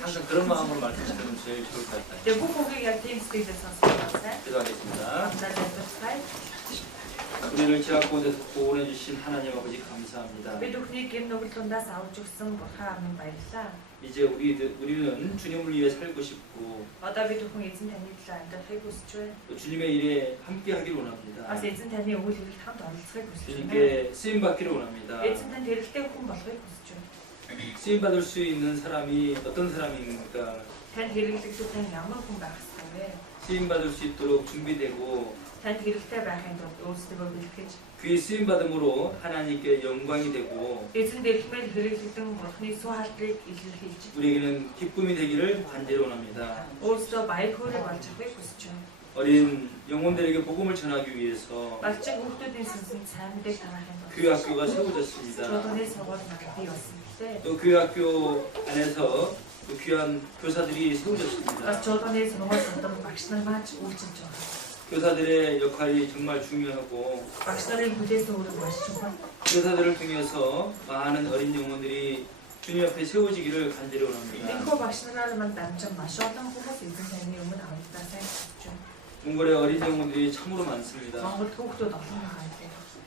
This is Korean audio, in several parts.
항상 그런 마음으로 말씀드리면 제일 좋을 것 같아요. 기도하겠습니다. 우리를 죄악 가운데서 구원해 주신 하나님 아버지 감사합니다. 이제 우리는 주님을 위해 살고 싶고 또 주님의 일에 함께 하기를 원합니다. 주님께 쓰임 받기를 원합니다. 쓰임 받을 수 있는 사람이 어떤 사람입니까? 쓰임 받을 수 있도록 준비되고 그의 쓰임 받음으로 하나님께 영광이 되고 우리에게는 기쁨이 되기를 간절히 원합니다. 어린 영혼들에게 복음을 전하기 위해서 교회 학교가 세워졌습니다. 또 교회 학교 안에서 또 귀한 교사들이 세워졌습니다. 교사들의 역할이 정말 중요하고 교사들을 통해서 많은 어린 영혼들이 주님 앞에 세워지기를 간절히 원합니다. 몽골의 어린 영혼들이 참으로 많습니다.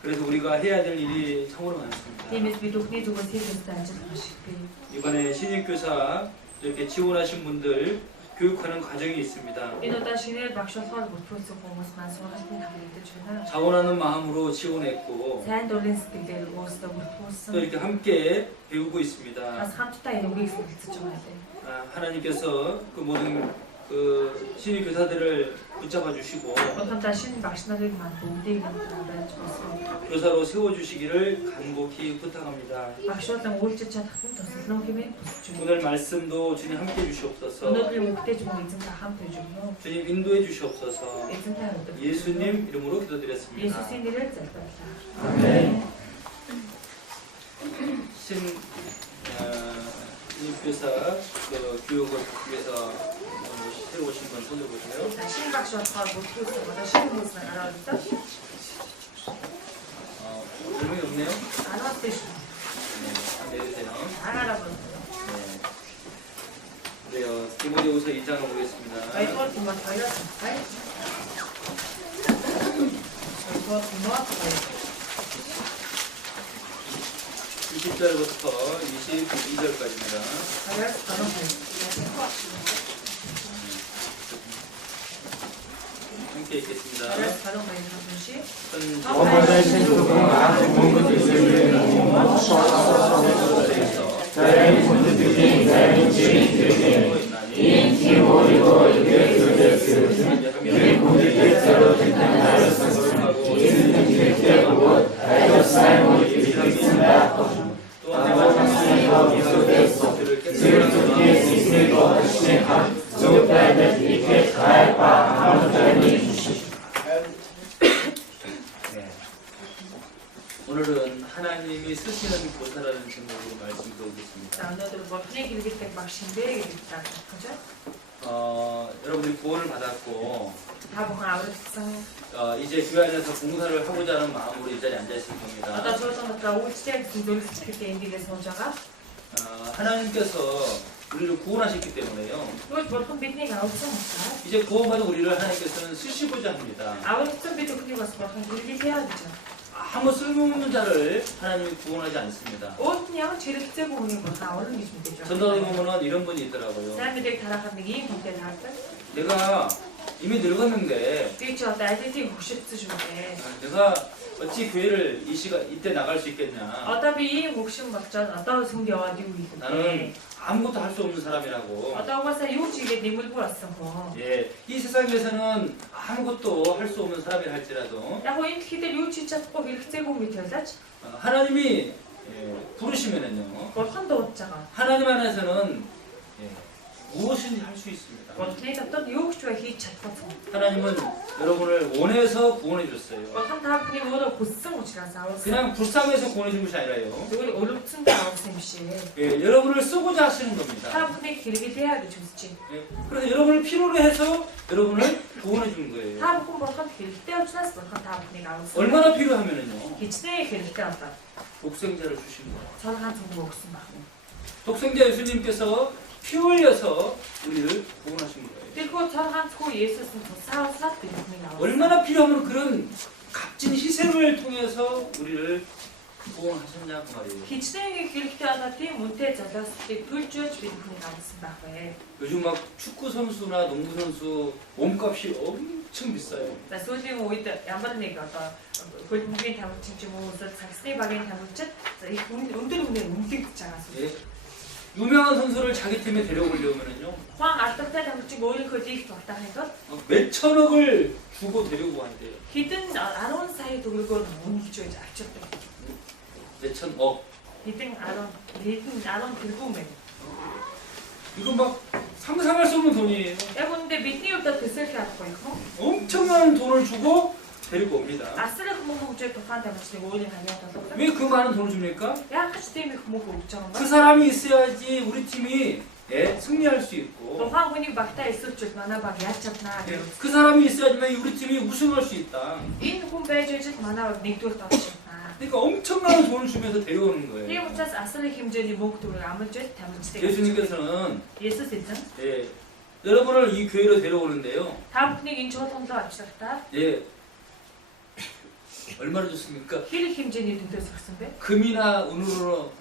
그래서 우리가 해야 될 일이 참으로 많습니다. 이번에 신입교사 이렇게 지원하신 분들 교육하는 과정이 있습니다. 자원하는 마음으로 지원했고 또 이렇게 함께 배우고 있습니다. 하나님께서 그 모든 그 신입 교사들을 붙잡아 주시고 교사로 세워 주시기를 간곡히 부탁합니다. 오늘 말씀도 주님 함께 해 주시옵소서. 주님 인도해 주시옵소서. 예수님 이름으로 기도드렸습니다. 아멘. 신입교사 교육을 위해서 새로 오신 분 손을 보세요. 설명이 없네요? 내주세요. 그래요. 디모데후서 2장을 보겠습니다. 20절부터 22절까지입니다. 함께 읽겠습니다. 오늘은 하나님이 쓰시는 교사라는 제목으로 말씀드리겠습니다. 여러분들이 구원을 받았고 이제 교회 안에서 봉사를 하고자 하는 마음으로 이 자리에 앉아 있을 겁니다. 하나님께서 우리를 구원하셨기 때문에요. 이제 구원받은 우리를 하나님께서는 쓰시고자 합니다. 아무 쓸모없는 자를 하나님이 구원하지 않습니다. 전도에 보면 이런 분이 있더라고요. 내가 이미 늙었는데 내가 어찌 교회를 이때 나갈 수 있겠냐. 나는 아무것도 할 수 없는 사람이라고. 예, 이 세상에서는 아무것도 할 수 없는 사람이라 할지라도 하나님이 부르시면은요, 하나님 안에서는 무엇인지 할 수 있습니다. 하나님은 여러분을 원해서 구원해 줬어요. 그냥 불쌍해서 구원해 준 것이 아니라요. 예, 여러분을 쓰고자 하시는 겁니다. 예, 그래서 여러분을 필요로 해서 여러분을 구원해 준 거예요. 얼마나 필요하면은요, 독생자를 주신 거예요. 독생자 예수님께서 피 흘려서 우리를 구원하신 거예요. 그리고 저한테 예수는 더 살았거든요. 얼마나 필요하면 그런 값진 희생을 통해서 우리를 구원하셨냐 그 말이에요. 기침이 그렇게 하다니 문제 잡았을 불주어 주는 분이 나왔습니다. 요즘 막 축구 선수나 농구 선수 몸값이 엄청 비싸요. За сүүлийн үед ямар нэг одоо хөлбөмбөгийн тамирчин ч юм уу цагсны багийн тамирчид их өндөр үнээр үнэлэгдэж байгаа 예. 유명한 선수를 자기 팀에 데려오려면은요. Хуан алдартай тамирчиг өөрийнхөө лигт багтаахын тулд 몇 천억을 주고 데리고 간대요. хэдэн 10 сая төгрөгөөр үнэлж байж авчирдаг. 몇 천억. хэдэн 10 тэрбум байна. 이거 막 상상할 수 없는 돈이에요. Яг үүндээ бидний хувьд төсөөлөх аргагүй юм. 엄청난 돈을 주고 데리고 옵니다. Асрах мөнгө тухайн тамирчныг өөрийн хаяад болгодог. 왜 그 많은 돈을 줍니까? Яг ч тийм их мөнгө өгч байгаа юм 그 ба. 사람이 있어야지 우리 팀이 승리할 수 있고 Тухайн хүнийг багтаа эсэлчүүл манай баг яаж чаднаа 예, гэж. 그 사람이 있어야지만 우리 팀이 우승할 수 있다. Энэ хүн байж ижил манай баг нэгдүгээр орж ирнэ. 그러니까 엄청난 돈을 주면서 데려오는 거예요. Тийм учраас асрын хэмжээний мөнгө төгрөг амлаж байж тамирчдаг. 예수님께서는 Есүс эзэн 예, 여러분을 이 교회로 데려오는데요. та бүхнийг энэ чуулгандаа авчрахдаа 예, 얼마를 줬습니까? хэр хэмжээний төлөөс өгсөн бэ? 금이나 은으로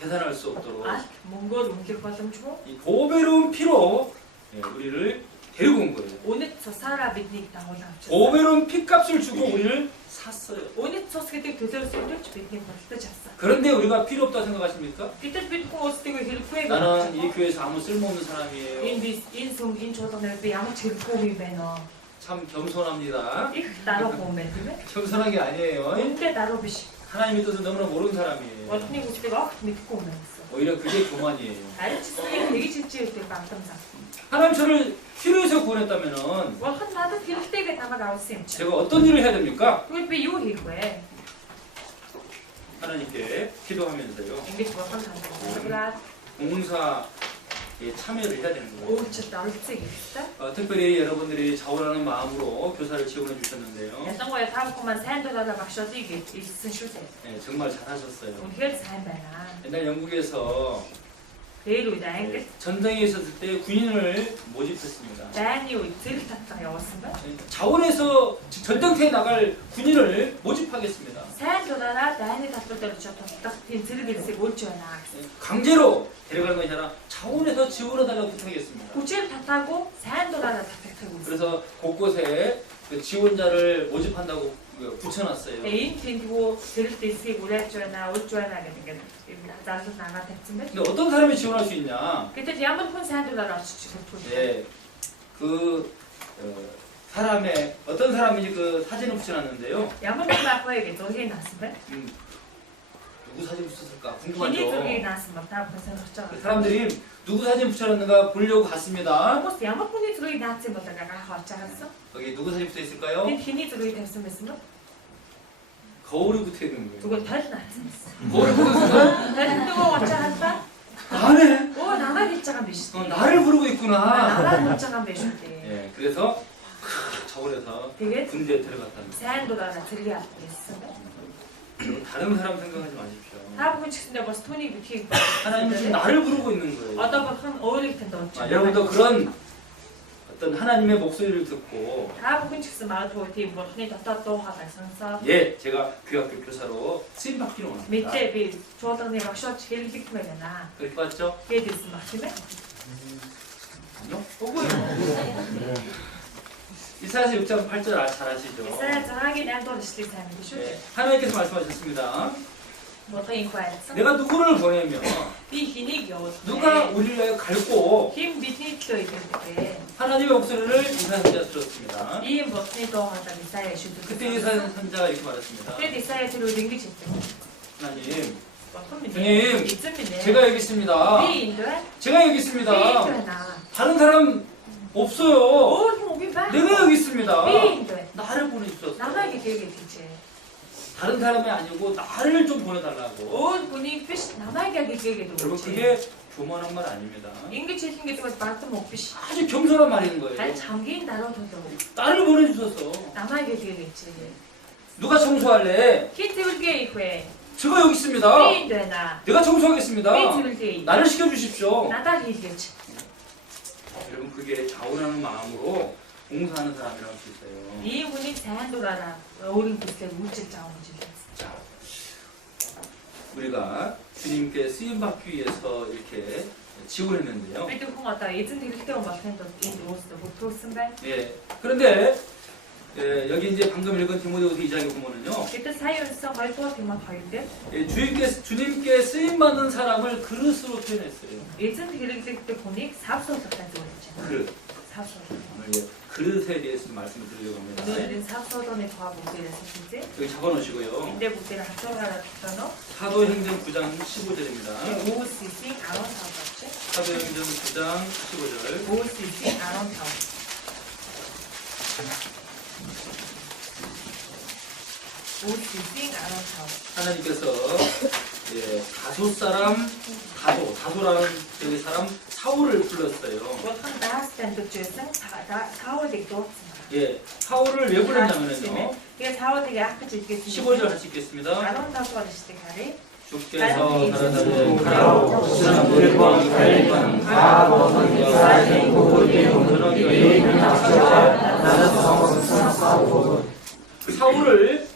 계산할 수 없도록 Алт мөнгөөр үнэлэх боломжгүй. 이 보배로운 피로 우리를 데리고 온 거예요. Үнэт цусаараа биднийг дагуулж авчихсан. 보배로운 피값을 주고 우리를 샀어요. Үнэт цус гэдэг төлөөс өгч биднийг болтож авсан. 그런데 우리가 필요 없다 생각하십니까? Гэтэл бид хүн өөрсдөө хэрэггүй гэж 나는 이 교회에서 아무 쓸모없는 사람이에요. энэ сүм энэ чуулганаар би ямар ч хэрэггүй юм байна. 참 겸손합니다. Их даруу хүн байна тийм ээ. 겸손한 게 아니에요. Үнэтэй даруу биш. 하나님의 뜻을 너무나 모르는 사람이에요. Бурхны хүслийг огт мэдэхгүй хүн байна гэсэн. 오히려 그게 교만이에요. Харин ч гэсэн тэгж хэлж байгаа багдамсаа. 하나님 저를 필요해서 구원했다면은 Бурхан надад хэрэгтэйгээ намайг авсан юм чинь. 제가 어떤 일을 해야 됩니까? Тэгвэл би юу хийх вэ? 하나님께 기도하면서요. Ингэж бурхан хандаад 봉사에 참여를 해야 되는 거예요. өөрчлөлт оролцъё гэхтэй. 특별히 여러분들이 자원하는 마음으로 교사를 지원해 주셨는데요. Ялангуяа та бүхэн маань сайн дураараа багшаалыг илсэн шүү дээ. 네, 정말 잘하셨어요. Үнэхээр сайн байна. 옛날 영국에서 Дээр үед Англид 전쟁에 있었을 때 군인을 모집했습니다. байрны үед зэрэг татлага явуулсан байна. 자원에서 전쟁터에 나갈 군인을 모집하겠습니다. Сайн дураараа дайны талбарт орж туслах тийм зэрэг хэлсийг 올ж байна гэсэн. 강제로 데려가는 것이 아니라 자원에서 지원해달라고 부탁했습니다. Хүчээр татаагүй сайн дураараа татагдах үү. 그래서 곳곳에 그 지원자를 모집한다고 붙여놨어요. Энэ тэнцвүү зэрэг дэлсгийг уриалж байна, 올ж байна гэдэг ингээд зарлал нагаа тавьсан байна. 근데 어떤 사람이 지원할 수 있냐? Гэтэл ямар хүн сайн дураараа орчих хэрэггүй. 네, 그 사람의 어떤 사람인지 그 사진을 붙여놨는데요. Ямар хүн байх вэ гэж зургийг наасан байна. 누구 사진 붙였을까 Хиний 궁금하죠. зургийг наасан ба та бүхэн сонирхож байгаа. 사람들이 누구 사진 붙여놨는가 보려고 갔습니다. Хүмүүс ямар хүний зургийг наасан бол гайхах болж байгаас. 거기 누구 사진 붙어 있을까요? Тэнд хиний зургийг тавьсан байсан бэ? 거울이 붙어 있는 거예요. Зүгээр тол наасан байсан. 거울이 붙어 있어요? Тол нөгөө очоод та 나네. оо намайг хэлж байгаа юм биш. 나를 부르고 있구나. Намайг хэлж байгаа юм биш үү? 예, 그래서 저울에서 Тэгээд 군대에 들어갔답니다. сайн дураараа зэрэг авах гэсэн байна. 다른 사람 생각하지 마십시오. Та бүхэн ч гэсэндээ бас түүнийг битгий. 하나님은 지금 나를 부르고 있는 거예요. Одоо бурхан өөрийг танд олж байна. 여러분도 그런 어떤 하나님의 목소리를 듣고 Та бүхэн ч гэсэн магадгүй тийм бурханы дотоод дуу хоолой сонсоод 예, 제가 교학교 교사로 쓰임 받기를 원합니다. мэдээ би чуулганы багшаач хэрэглэгдмээр байна. 그렇게 봤죠? Гэдээсэн баг тийм ээ. 아니요? 이사야서 6장 8절 잘 아시죠? Исая 6-гийн 8-р ишлэгийг сайн мэдэн шүү. 네, 하나님께서 말씀하셨습니다. Бурхан энэ хайрцсан. 내가 누구를 보내면 Би хэнийг явуулах 누가 вэ? 우리를 갈고 Хэн бидний төлөө идэвхтэй? 하나님의 목소리를 이사야 선지자가 들었습니다. Ийм бурханы дуу хоолой Исая 그때 шүтдэг. 이사야 선지자가 이렇게 말했습니다. Тэгээд Исая тэр үед ингэж хэлдэг. 하나님, Бурхан минь 주님, эзэн минь ээ. 제가 여기 있습니다. Би энд байна. 제가 여기 Би энд 있습니다. байна. 다른 사람 없어요. Өөр хүн үгүй байна. 내가 여기 있습니다. Би энд байна. 나를 보내주셨어. Намайг хэлээгээд хэлжээ. 다른 사람이 아니고 나를 좀 보내달라고. Өөр хүнийг биш намайг яг хэлээгээд 여러분 өгөөч. 그게 교만한 말 아닙니다. Ингэж хэлэх гэдэг бол бардам үг биш. 아주 겸손한 말인 거예요. Харин хамгийн дараа төлөө 나를 보내주셔서 намайг хэлээгээч. 누가 청소할래? Хит тэргээ их вэ? 저 제가 여기 있습니다. 面对呢， 내가 청소하겠습니다. 面对这 나를 시켜주십시오. 拿到你就去。 여러분 그게 자원하는 마음으로 봉사하는 사람이라고 할 수 있어요. 이 분이 대한도라라 어린 곳에 우ጭ 자원지. 자, 우리가 주님께 쓰임 받기 위해서 이렇게 지원했는데요. 또 홍어다 예전 일 때만 맡은 또 인도스도 못 들었음배. 예. 그런데 여기 이제 방금 읽은 디모데후서 2장에 보면은요. 그때 사이에서 말도 되면 다인데. 예, 주님께 쓰임 받는 사람을 그릇으로 표현했어요. 예전 일 때 보니 삽소서까지 왔잖아. 그릇. 삽소. 오늘 이제 그릇에 대해서 말씀을 드리려고 합니다. 오늘은 삽소전의 과학 문제에서 이제 여기 적어놓으시고요. 인대 문제를 합성하라 했잖아. 사도행전 9장 15절입니다. OCC 아론 사업체. 사도행전 9장 15절. OCC 아론 사업. OCC 아론 사업. 하나님께서 다소라는 여기 사람 사울을 불렀어요. 보통 나스탄 도주에서 사월되게 떴습니다. 예, 사울을 왜 불렀냐면요. 이게 사월되게 아프지 15절 같이 읽겠습니다. 아론 사업을 시작하래. 주께서 가라사대 가라오 사람들과 갈리만 다 먹은 자의 사울을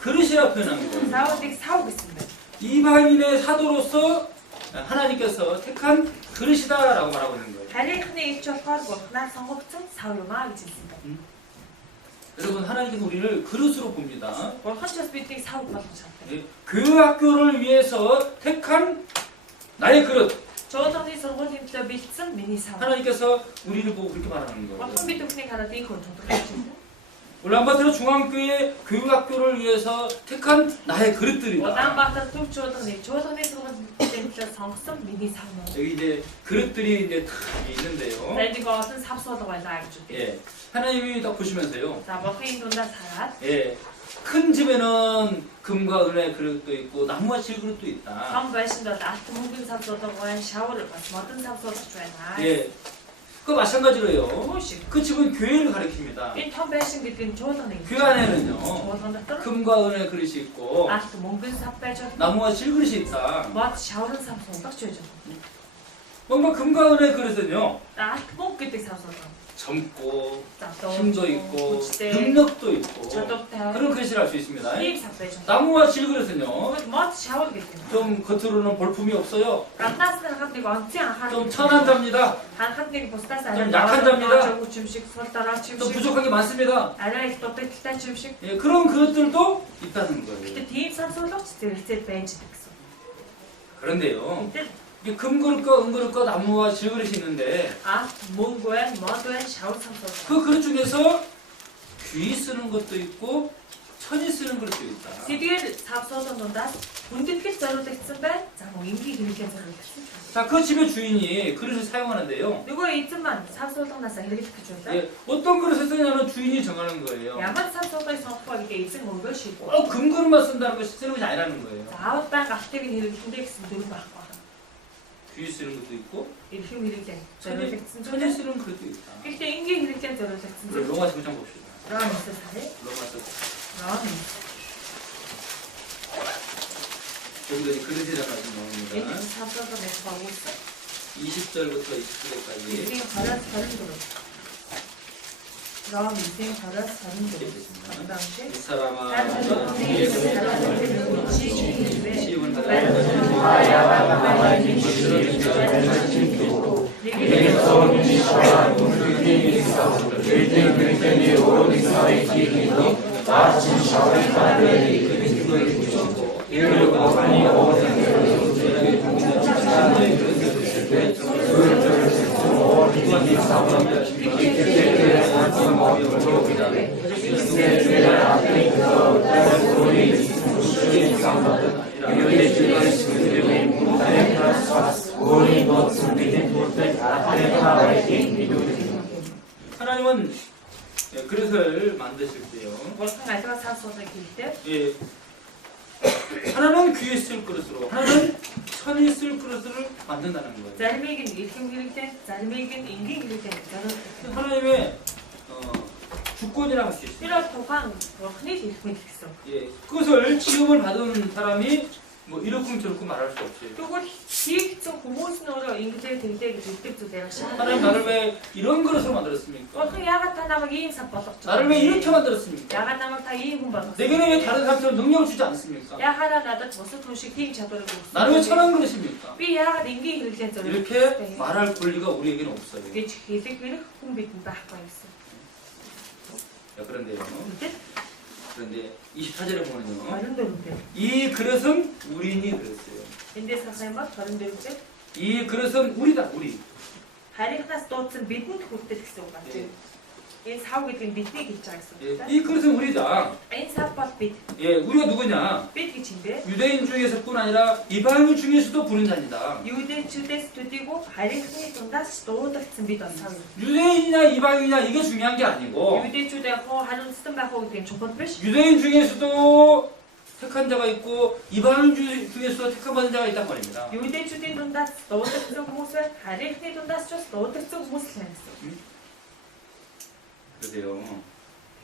그릇이라 표현합니다. 사월되게 사오고 있습니다. 이방인의 사도로서 하나님께서 택한 그릇이다라고 말하고 있는 거예요. 갈릴리에 있어서 나 성업증 사울마 있습니다. 여러분 하나님께서 우리를 그릇으로 봅니다. 헌처스 비팅 사울 받은 자. 교학교를 위해서 택한 나의 그릇. 저전에 선생님들 믿음 미니 사울. 하나님께서 우리를 보고 그렇게 말하는 거예요. 어떤 비트분이 가라도 이건 좀 울란바토르 중앙교회 교육학교를 위해서 택한 나의 그릇들이다. 울란바토르 저전에 선생님들 성성 미니 사울. 여기 이제 그릇들이 이제 다 있는데요. 내가 어떤 삽소도 와서 알죠. 예, 하나님이 딱 보시면서요. 자, 뭐 회인돈다 살아. 예, 큰 집에는 금과 은의 그릇도 있고 나무와 질 그릇도 있다. 한 발신도 나트 묵은 삽소도 원 샤워를 받고 어떤 삽소도 줘야 예, 그 마찬가지로요. 무엇이? 그 집은 교회를 가리킵니다. 이 텀배신 비팅 저전에. 교회 안에는요. 저전에 금과 은의 그릇이 있고 나트 묵은 삽배죠. 나무와 질 그릇이 있다. 뭐 샤워는 삽소 딱 줘야죠. 뭔가 금과 은의 그릇은요. 나트 묵은 때 삽소도. 젊고 자, 힘도 있고 능력도 있고 그런 그릇을 할 수 있습니다. 이 삽배죠. 나무와 질 그릇은요. 뭐 샤워겠지. 좀 겉으로는 볼품이 없어요. 란나스는 한디고 언제 안 하는. 좀 천한 자입니다. 한디고 보스타스 좀 약한 자입니다. 저거 줌식 설따라 좀 줌식. 부족한 게 많습니다. 알아이 또 뺏기다 줌식. 예, 그런 그릇들도 있다는 거예요. 근데 뒤에 삽소도 진짜 벤치 됐어. 그런데요. 이때 이 금그릇과 은그릇과 나무와 질그릇이 있는데 뭔거야 뭐도야 샤워 삽소. 그 그릇 중에서 귀 쓰는 것도 있고 천이 쓰는 그릇도 있다. 시디에 삽소도 논다. 문득히 저로 됐으면 자뭐 인기 그렇게 저로 됐어. 자, 그 집의 주인이 그릇을 사용하는데요. 누구 있지만 삽소도 나서 이렇게 해줬다. 예, 어떤 그릇을 쓰냐는 주인이 정하는 거예요. 야만 삽소도 성과하게 있을 뭐 것이고. 금그릇만 쓴다는 것이 쓰는 것이 아니라는 거예요. 아웃방 앞뒤는 이렇게 힘들겠으면 누구 바꿔. 귀 쓰는 것도 있고 이렇게 이렇게 저로 천이 됐으면. 쓰는 그릇도 있다. 일단 인기 이렇게 저로 우리 됐으면. 로마서 9장 봅시다. 라면 세상에. 로마서 라면. 여기도 이 그릇이라는 말이 이렇게 나옵니다. 삽소도 내서 하고 있어. 20절부터 29절까지 인생 바라스 다른 도로. 그럼 인생 바라스 다른 도로. 그 당시 이 사람아 다른 위에서 사람들은 시온 하나님은 그릇을 만드실 때요. 예, 하나는 귀에 쓸 그릇으로, 하나는 천이 쓸 그릇을 만든다는 거예요. 자리매긴 일kim 기를 때, 자리매긴 인기 기를 때, 하나님의 주권이라고 할 수 있습니다. 이런 통한 흔히 들리고 있어. 예, 그것을 지음을 받은 사람이 뭐 이렇군 저렇군 말할 수 없어요. 그리고 기획적 고모스노로 인기들 들때 그때부터 내가 하나님 나를 왜 이런 그릇으로 만들었습니까? 그 야가타 나막 이인사 받았죠. 나를 왜 이렇게 만들었습니까? 야가 나막 다 이인분 받았어. 내게는 왜 다른 사람처럼 능력을 주지 않습니까? 야 하나 나다 저서 도시 게임 자도록. 나를 왜 천한 그릇입니까? 위 야가 링기 이렇게 저를. 이렇게 말할 권리가 우리에게는 없어요. 그게 기획을 공비도 바꿔 있어. 자, 그런데요. 이제 그런데 24절에 보면요. 다른 데로인데. 이 그릇은 우리니 그랬어요. 근데 사실은 다른 데로인데. 이 그릇은 우리다, 우리. 하리가스 도츠 비트는 그때 됐어 같아. 이 사오게 비트기 있잖았어. 예, 이 그릇은 우리다. 인사팟 비트. 예, 우리가 누구냐? 비트기 친데. 유대인 중에서뿐 아니라 이방인 중에서도 부른 자니다. 유대 주대스 되고 하리가스니 돈다 스토어득 비트 사오. 유대인이냐 이방인이냐 이게 중요한 게 아니고 유대 주대하고 하는 스탠바하고 된 조건 표시. 유대인 중에서도 택한 자가 있고 이방인 중에서도 택한 받은 자가 있단 말입니다. 유대 주대 돈다 스토어득 모습 하리가스니 돈다 스토어득 모습 했어. 그러세요.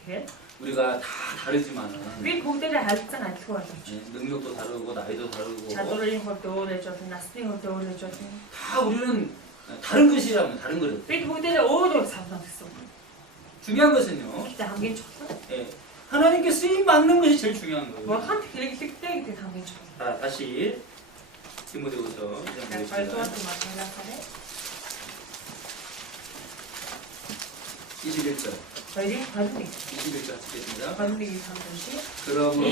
예? 우리가 다 다르지만은 왜 고대를 알잖아 알고 하죠. 능력도 다르고 나이도 다르고 자도를 것도 올려줘도 나스팅 것도 올려줘도. 다 우리는 다른 것이라면 다른 그릇. 왜 고대를 오래 삼았어. 중요한 것은요. 진짜 한개 쳤어. 예, 하나님께 쓰임 받는 것이 제일 중요한 거예요. 뭐 한테 그렇게 땡땡이 때 한개 쳤어. 자, 다시 디모데후서 2장 잘 보겠습니다. 도와줘 마찬가지네. 21절. 저희 반응이 21절 하겠습니다. 반응이 삼도시. 그러므로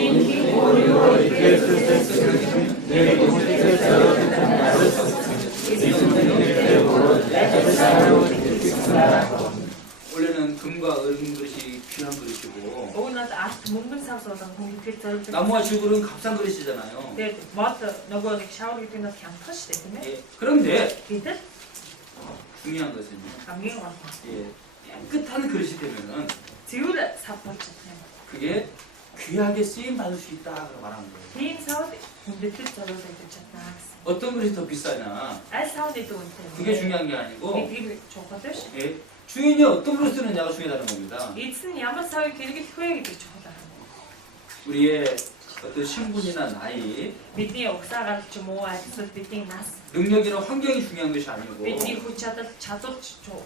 원래는 금과 은 그릇이 귀한 그릇이고 오늘 아트 문근 사서던 공격했던 나무와 죽을은 값싼 그릇이잖아요. 네, 맞다. 너가 샤워를 때나 그냥 터시 되네. 예, 그런데 이들 중요한 것은요. 감기가 왔어. 예, 깨끗한 그릇이 되면은 지우를 사퍼쳤네. 그게 귀하게 쓰임 받을 수 있다고 말하는 거예요. 개인 사원 공격했 저를 됐잖아. 어떤 그릇이 더 비싸냐? 알 사원에도 온대. 그게 중요한 게 아니고 이게 좋거든. 예, 주인이 어떤 그릇 쓰느냐가 중요하다는 겁니다. 이슨 야만 사회 길게 후회하게 좋다. 우리의 어떤 신분이나 나이, 밑에 역사가 좀 모아서 밑에 났어. 능력이나 환경이 중요한 것이 아니고 밑에 고치하다 자도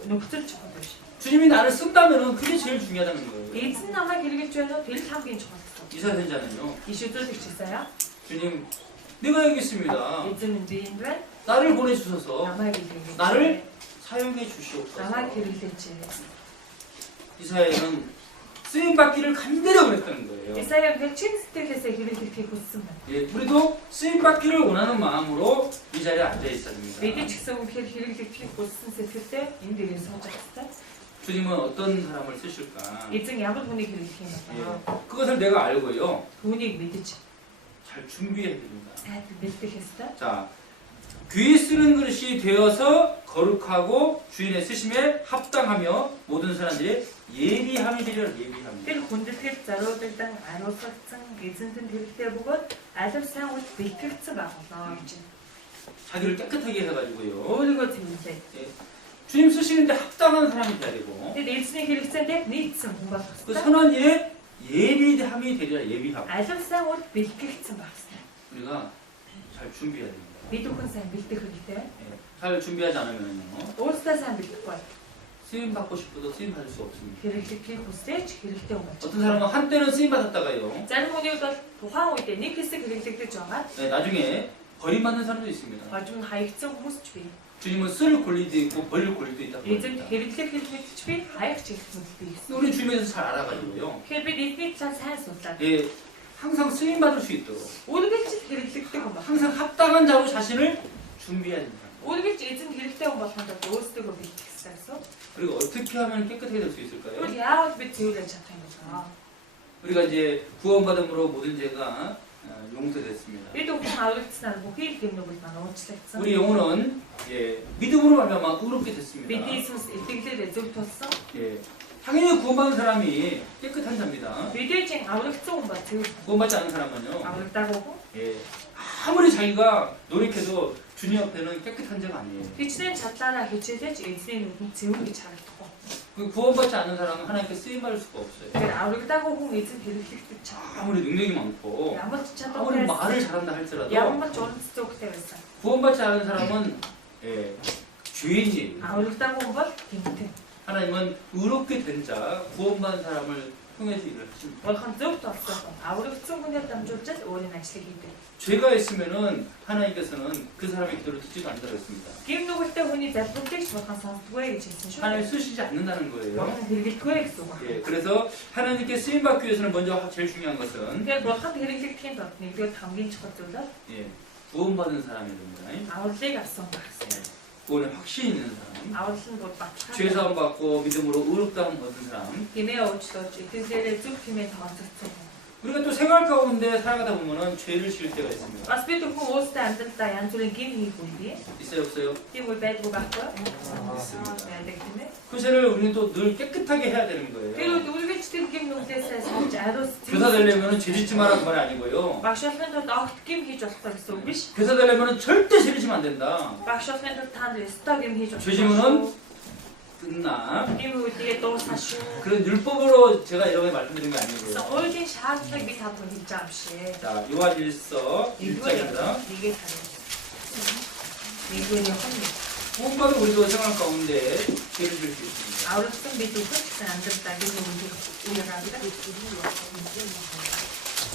녹슬 좋거든. 주님이 나를 쓴다면은 그게 제일 중요하다는 거예요. 이슨 나만 길게 줘서 될 참긴 좋았어. 이사회자는요. 이슈도 됐어요. 주님, 내가 여기 있습니다. 이즈는 뒤인데 나를 보내주셔서 남아 길게. 나를 사용해 주시옵소서. 남아 길게 됐지. 이사야는 쓰임 받기를 간절히 원했다는 거예요. 이사야 백친스택에서 길게 고스면. 예, 우리도 쓰임 받기를 원하는 마음으로 이 자리에 앉아 있어야 됩니다. 내게 직성 길게 고스는 세트 때 인들이 서작했다. 주님은 어떤 사람을 쓰실까? 이증 야만 돈이 길게 예, 나와. 그것을 내가 알고요. 돈이 믿지. 잘 준비해야 됩니다. 잘 믿겠어? 자, 귀 쓰는 그릇이 되어서 거룩하고 주인의 쓰심에 합당하며 모든 사람들이 예비함이 되리라. 예비함. 그 군대택 자료들당 아로서층 예전든 들때 보고 아들상 옷 비틀츠 막 나오지. 자기를 깨끗하게 해가지고요. 모든 것 재밌대. 예, 주님 쓰시는데 합당한 사람이 돼야 되고 근데 내일순에 길을텐데 니츠 그 공부했어. 선한 일에 예비함이 되리라. 예비함. 아들상 옷 비틀츠 막. 우리가 잘 준비해야 됩니다. 미도큰 사람 밀대 그릴 때. 예, 잘 준비하지 않으면요. 올스타 사람 밀대 거야. 쓰임 받고 싶어도 쓰임 받을 수 없습니다. 길을 때 보스에 길을 때 오면. 어떤 사람은 한때는 쓰임 받았다가요. 짤모니가 도황 때 니키스 길을 때 좋아. 네, 나중에 버림받는 사람도 있습니다. 아좀 하이적 모습이. 주님은 쓸 권리도 있고 버릴 권리도 있다고 예전 합니다. 길을 때 주비 하이적 모습이 있어. 우리 주님에서 잘 알아가지고요. 켈비 니키 잘 살수 없다. 예, 항상 쓰임 받을 수 있도록 오르겠지 길을 때 오면. 항상 합당한 자로 자신을 준비해야 됩니다. 오르겠지 예전 길을 때 오면 한다. 오스트가 미치겠어. 그리고 어떻게 하면 깨끗하게 될 수 있을까요? 우리 야학비 제우를 잡힌 거죠. 우리가 이제 구원받음으로 모든 죄가 용서됐습니다. 이도 그 아우르츠는 뭐 회의 기능을 다 넣었지. 우리 영혼은 예, 믿음으로 말미암아 의롭게 됐습니다. 밑에 있으면 일등대 레졸트였어. 예, 당연히 구원받은 사람이 깨끗한 자입니다. 미들쟁 아우르츠 온 같은. 구원받지 않은 사람은요. 아우르다고. 예, 아무리 자기가 노력해도 주님 앞에는 깨끗한 자가 아니에요. 기치는 잣다라 기치대 예진의 눈 지우기 잘했고. 그 구원받지 않는 사람은 하나님께 쓰임 받을 수가 없어요. Тэгэхээр аврагдаагүй хүн эзэн хэрэглэгдэж чадна. 아무리 능력이 많고 Ямар ч 아무리 чадвартай 말을 잘한다 할지라도 ямар ч уран цэцүүхтэй байсан. 구원받지 않은 사람은 예, 죄인이에요. Аврагдаагүй хүн бол гэмтэн. 하나님은 의롭게 된 자, 구원받은 사람을 통해서 일을 하십니다. Бурхан зөвхт болсон. Аврагдсан хүнээр дамжуулж өөрийн ажлыг хийдэг. 죄가 있으면은 하나님께서는 그 사람의 기도를 듣지도 않는다고 했습니다. Гэм нүгэлтэй хүний залбирлыг бурхан сонсдоггүй гэж хэлсэн шүү. 하나님 쓰시지 않는다는 거예요. бурхан хэрэглэхгүй гэсэн үг. 예, 그래서 하나님께 쓰임 받기 위해서는 먼저 제일 중요한 것은 Тэгэхээр бурханд хэрэглэхийн тулд нэгдүгээр хамгийн чухал зүйл бол 예, 구원받은 사람이 됩니다. авралыг авсан байх. 예, 구원에 확신이 있는 사람, Аврал нь бол баталгаа. 죄 사함 받고 믿음으로 의롭다함 얻은 사람. Гэмээ уучлууч, итгэлээрээ зөв хэмээн тооцогдсон хүн. 우리가 또 생활 가운데 살아가다 보면은 죄를 지을 때가 있습니다. Бас бид бүхэн өөрсдөө амьдралдаа янз бүрийн гэм хийх үе. 있어요, 없어요? Тийм үе байдгүй байхгүй. 있습니다. Байдаг тийм ээ. 그 죄를 우리는 또 늘 깨끗하게 해야 되는 Тэр 거예요. үед үргэлж тэр гэм нүглээсээ салж ариус 교사 되려면은 죄 짓지 마라 그 말이 아니고요. багшуулахын тулд огт гэм хийж болох гэсэн үг биш. 교사 되려면은 절대 죄 짓면 안 된다. Багшуулахын тулд та нар өстой гэм хийж 죄지면은 끝나. ийм үедээ дуусна шүү. 그런 율법으로 제가 이런 거 말씀드린 게 아니고요. Өөрийн шаардлагыг би танд хэлж байгаа юм шиг. 자, 요한일서 1장입니다. 이게 다르죠. 이거는 헌미. 구원받은 우리도 생활 가운데 죄를 지을 수 있습니다. 아우르슨 비도 끝은 안 된다. 이거 우리가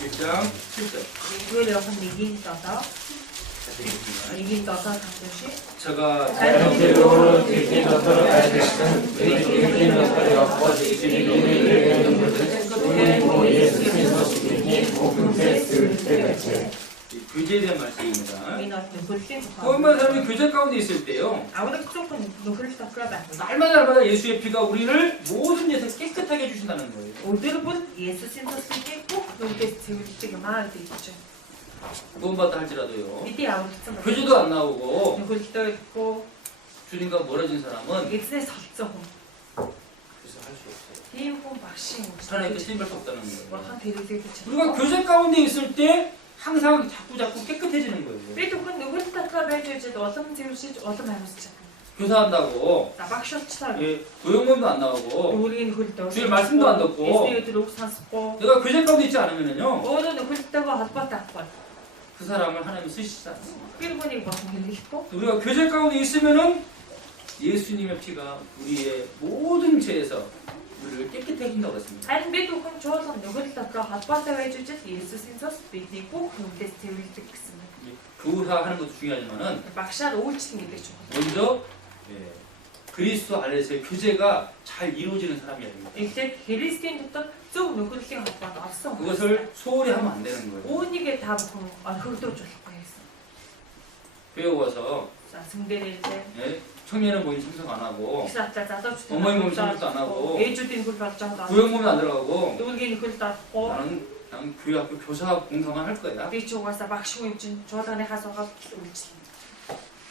1장 7절. 이거를 헌미 이긴 떠서 드리겠습니다. 이긴 떠서 당시 제가 Aiuterò che ti dottorai di nostri opposi, ci divini 우리 예수 그리스도 믿니 복음 테스트를 때같이 교제에 대한 말씀입니다. 민어는 불신 구원받은 사람이 교제 가운데 있을 때요. 아우르슨 건 누구를 덮으라 날마다 예수의 피가 우리를 모든 죄에서 깨끗하게 해주신다는 거예요. 오늘은 예수 신도스에게 꼭 누구의 재울지가 마을 때 있죠. 구원받다 할지라도요. 미디 아우르슨 교제도 안 나오고 누구를 또 있고 주님과 멀어진 사람은 예수의 설정 그래서 할 수 없어요. 이후 막신 하나님께 쓰임받을 수 없다는 거예요. 뭐한 대리들 우리가 교제 가운데 있을 때 항상 자꾸 깨끗해지는 거예요. бид бүхэн 누구를 닦아 байж үжид улам зэвшиж улам амьсч чадна. 교사한다고 За багшуулчлаа. 예, 도용문도 안 나오고 өөрийн хөлд 주의 말씀도 안 듣고 예수의 өдөр үг сонсохгүй. 내가 교제 가운데 있지 않으면요 өөрөө нөхөлтэйгээ холбоотой авахгүй. 그 사람을 하나님이 쓰시지 않습니다. Тэр хүнийг болон хэлэхгүй. 우리가 교제 가운데 있으면은 예수님의 피가 우리의 모든 죄에서 우리를 깨끗하게 해준다고 했습니다. Харин бид бүхэн чуулган нөхөлт 닦아 холбоотой байж үжид Есүсийн цус бидний бүх нүглээс цэвэрлдэг гэсэн юм. 교사하는 것도 중요하지만은 багшаар үйлчлэн гэдэг чухал. 먼저 예, 그리스도 안에서의 교제가 잘 이루어지는 사람이어야 됩니다. Эхлээд Христийн дотор зөв нөхөрлөлийн холбоонд орсон хүн. 그것을 소홀히 하면 안 되는 거예요. Үүнийг та бүхэн орхигдуулж болохгүй гэсэн. 배워서 За сүмдэрээ 예, 청년은 모임 참석 안 하고 их саатаа залуучууд 어머니 몸 참석도 안 하고 ээжүүдийн хөл болж байгаа 구역몸에 안 들어가고 дүүргийн хөлд орохгүй 나는 그냥 교회 학교 교사 봉사만 할 거야. би ч угаасаа багш хүн юм чинь чуулганыхаас угаад үйлчлэн.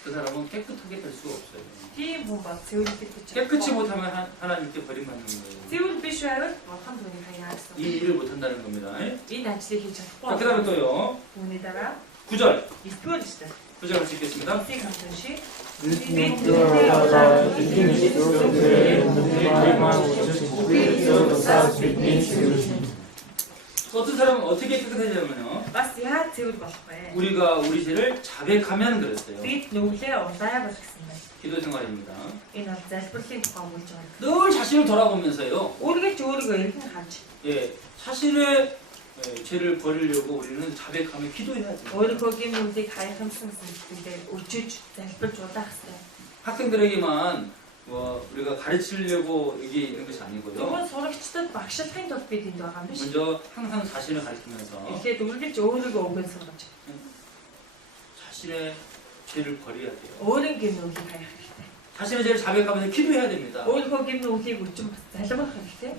그 사람은 깨끗하게 될 수가 없어요. Тийм хүн бол цэвэрлэгдэж байгаа. 깨끗이 못하면 하나님께 버림받는 거예요. цэвэр биш байвал бурхан түүнийг хаяа гэсэн. 이 일을 못한다는 겁니다. Энэ ажлыг хийж 자, чадахгүй. 그 다음에 또요. Үүний дараа 9절. 9-р эшлэл. 9절 같이 읽겠습니다. Эцэг хамтан шиг 어떤 사람은 어떻게 깨끗해지냐면요. бас яаж цэвэр болох вэ? 우리가 우리 죄를 자백하면 그랬어요. Бид нүглээ улаая бол гэсэн байна. 기도 생활입니다. Энэ бол залбирлын тухай үйлж байгаа. 늘 자신을 돌아보면서요. Өөргөж өөрийгөө эргэн харж, 예, 자신의 죄를 버리려고 우리는 자백하며 기도해야 돼요. өөрийнхөө гэм нүглийг хайхамсан сэтгэлээр өчөж залбирж удаах хэрэгтэй. 학생들에게만 우리가 가르치려고 여기 있는 것이 아니고요. Тэгвэл сурагчдад багшлахын тулд бид энд байгаа юм биш. 먼저 항상 자신을 가르치면서 Эхлээд үргэлж өөрийгөө өгөн сургаж, 자신의 죄를 버려야 돼요. өөрийн гэм нүглийг хайх хэрэгтэй. 자신의 죄를 자백하면서 기도해야 됩니다. өөрийнхөө гэм нүглийг өчм залбирах хэрэгтэй.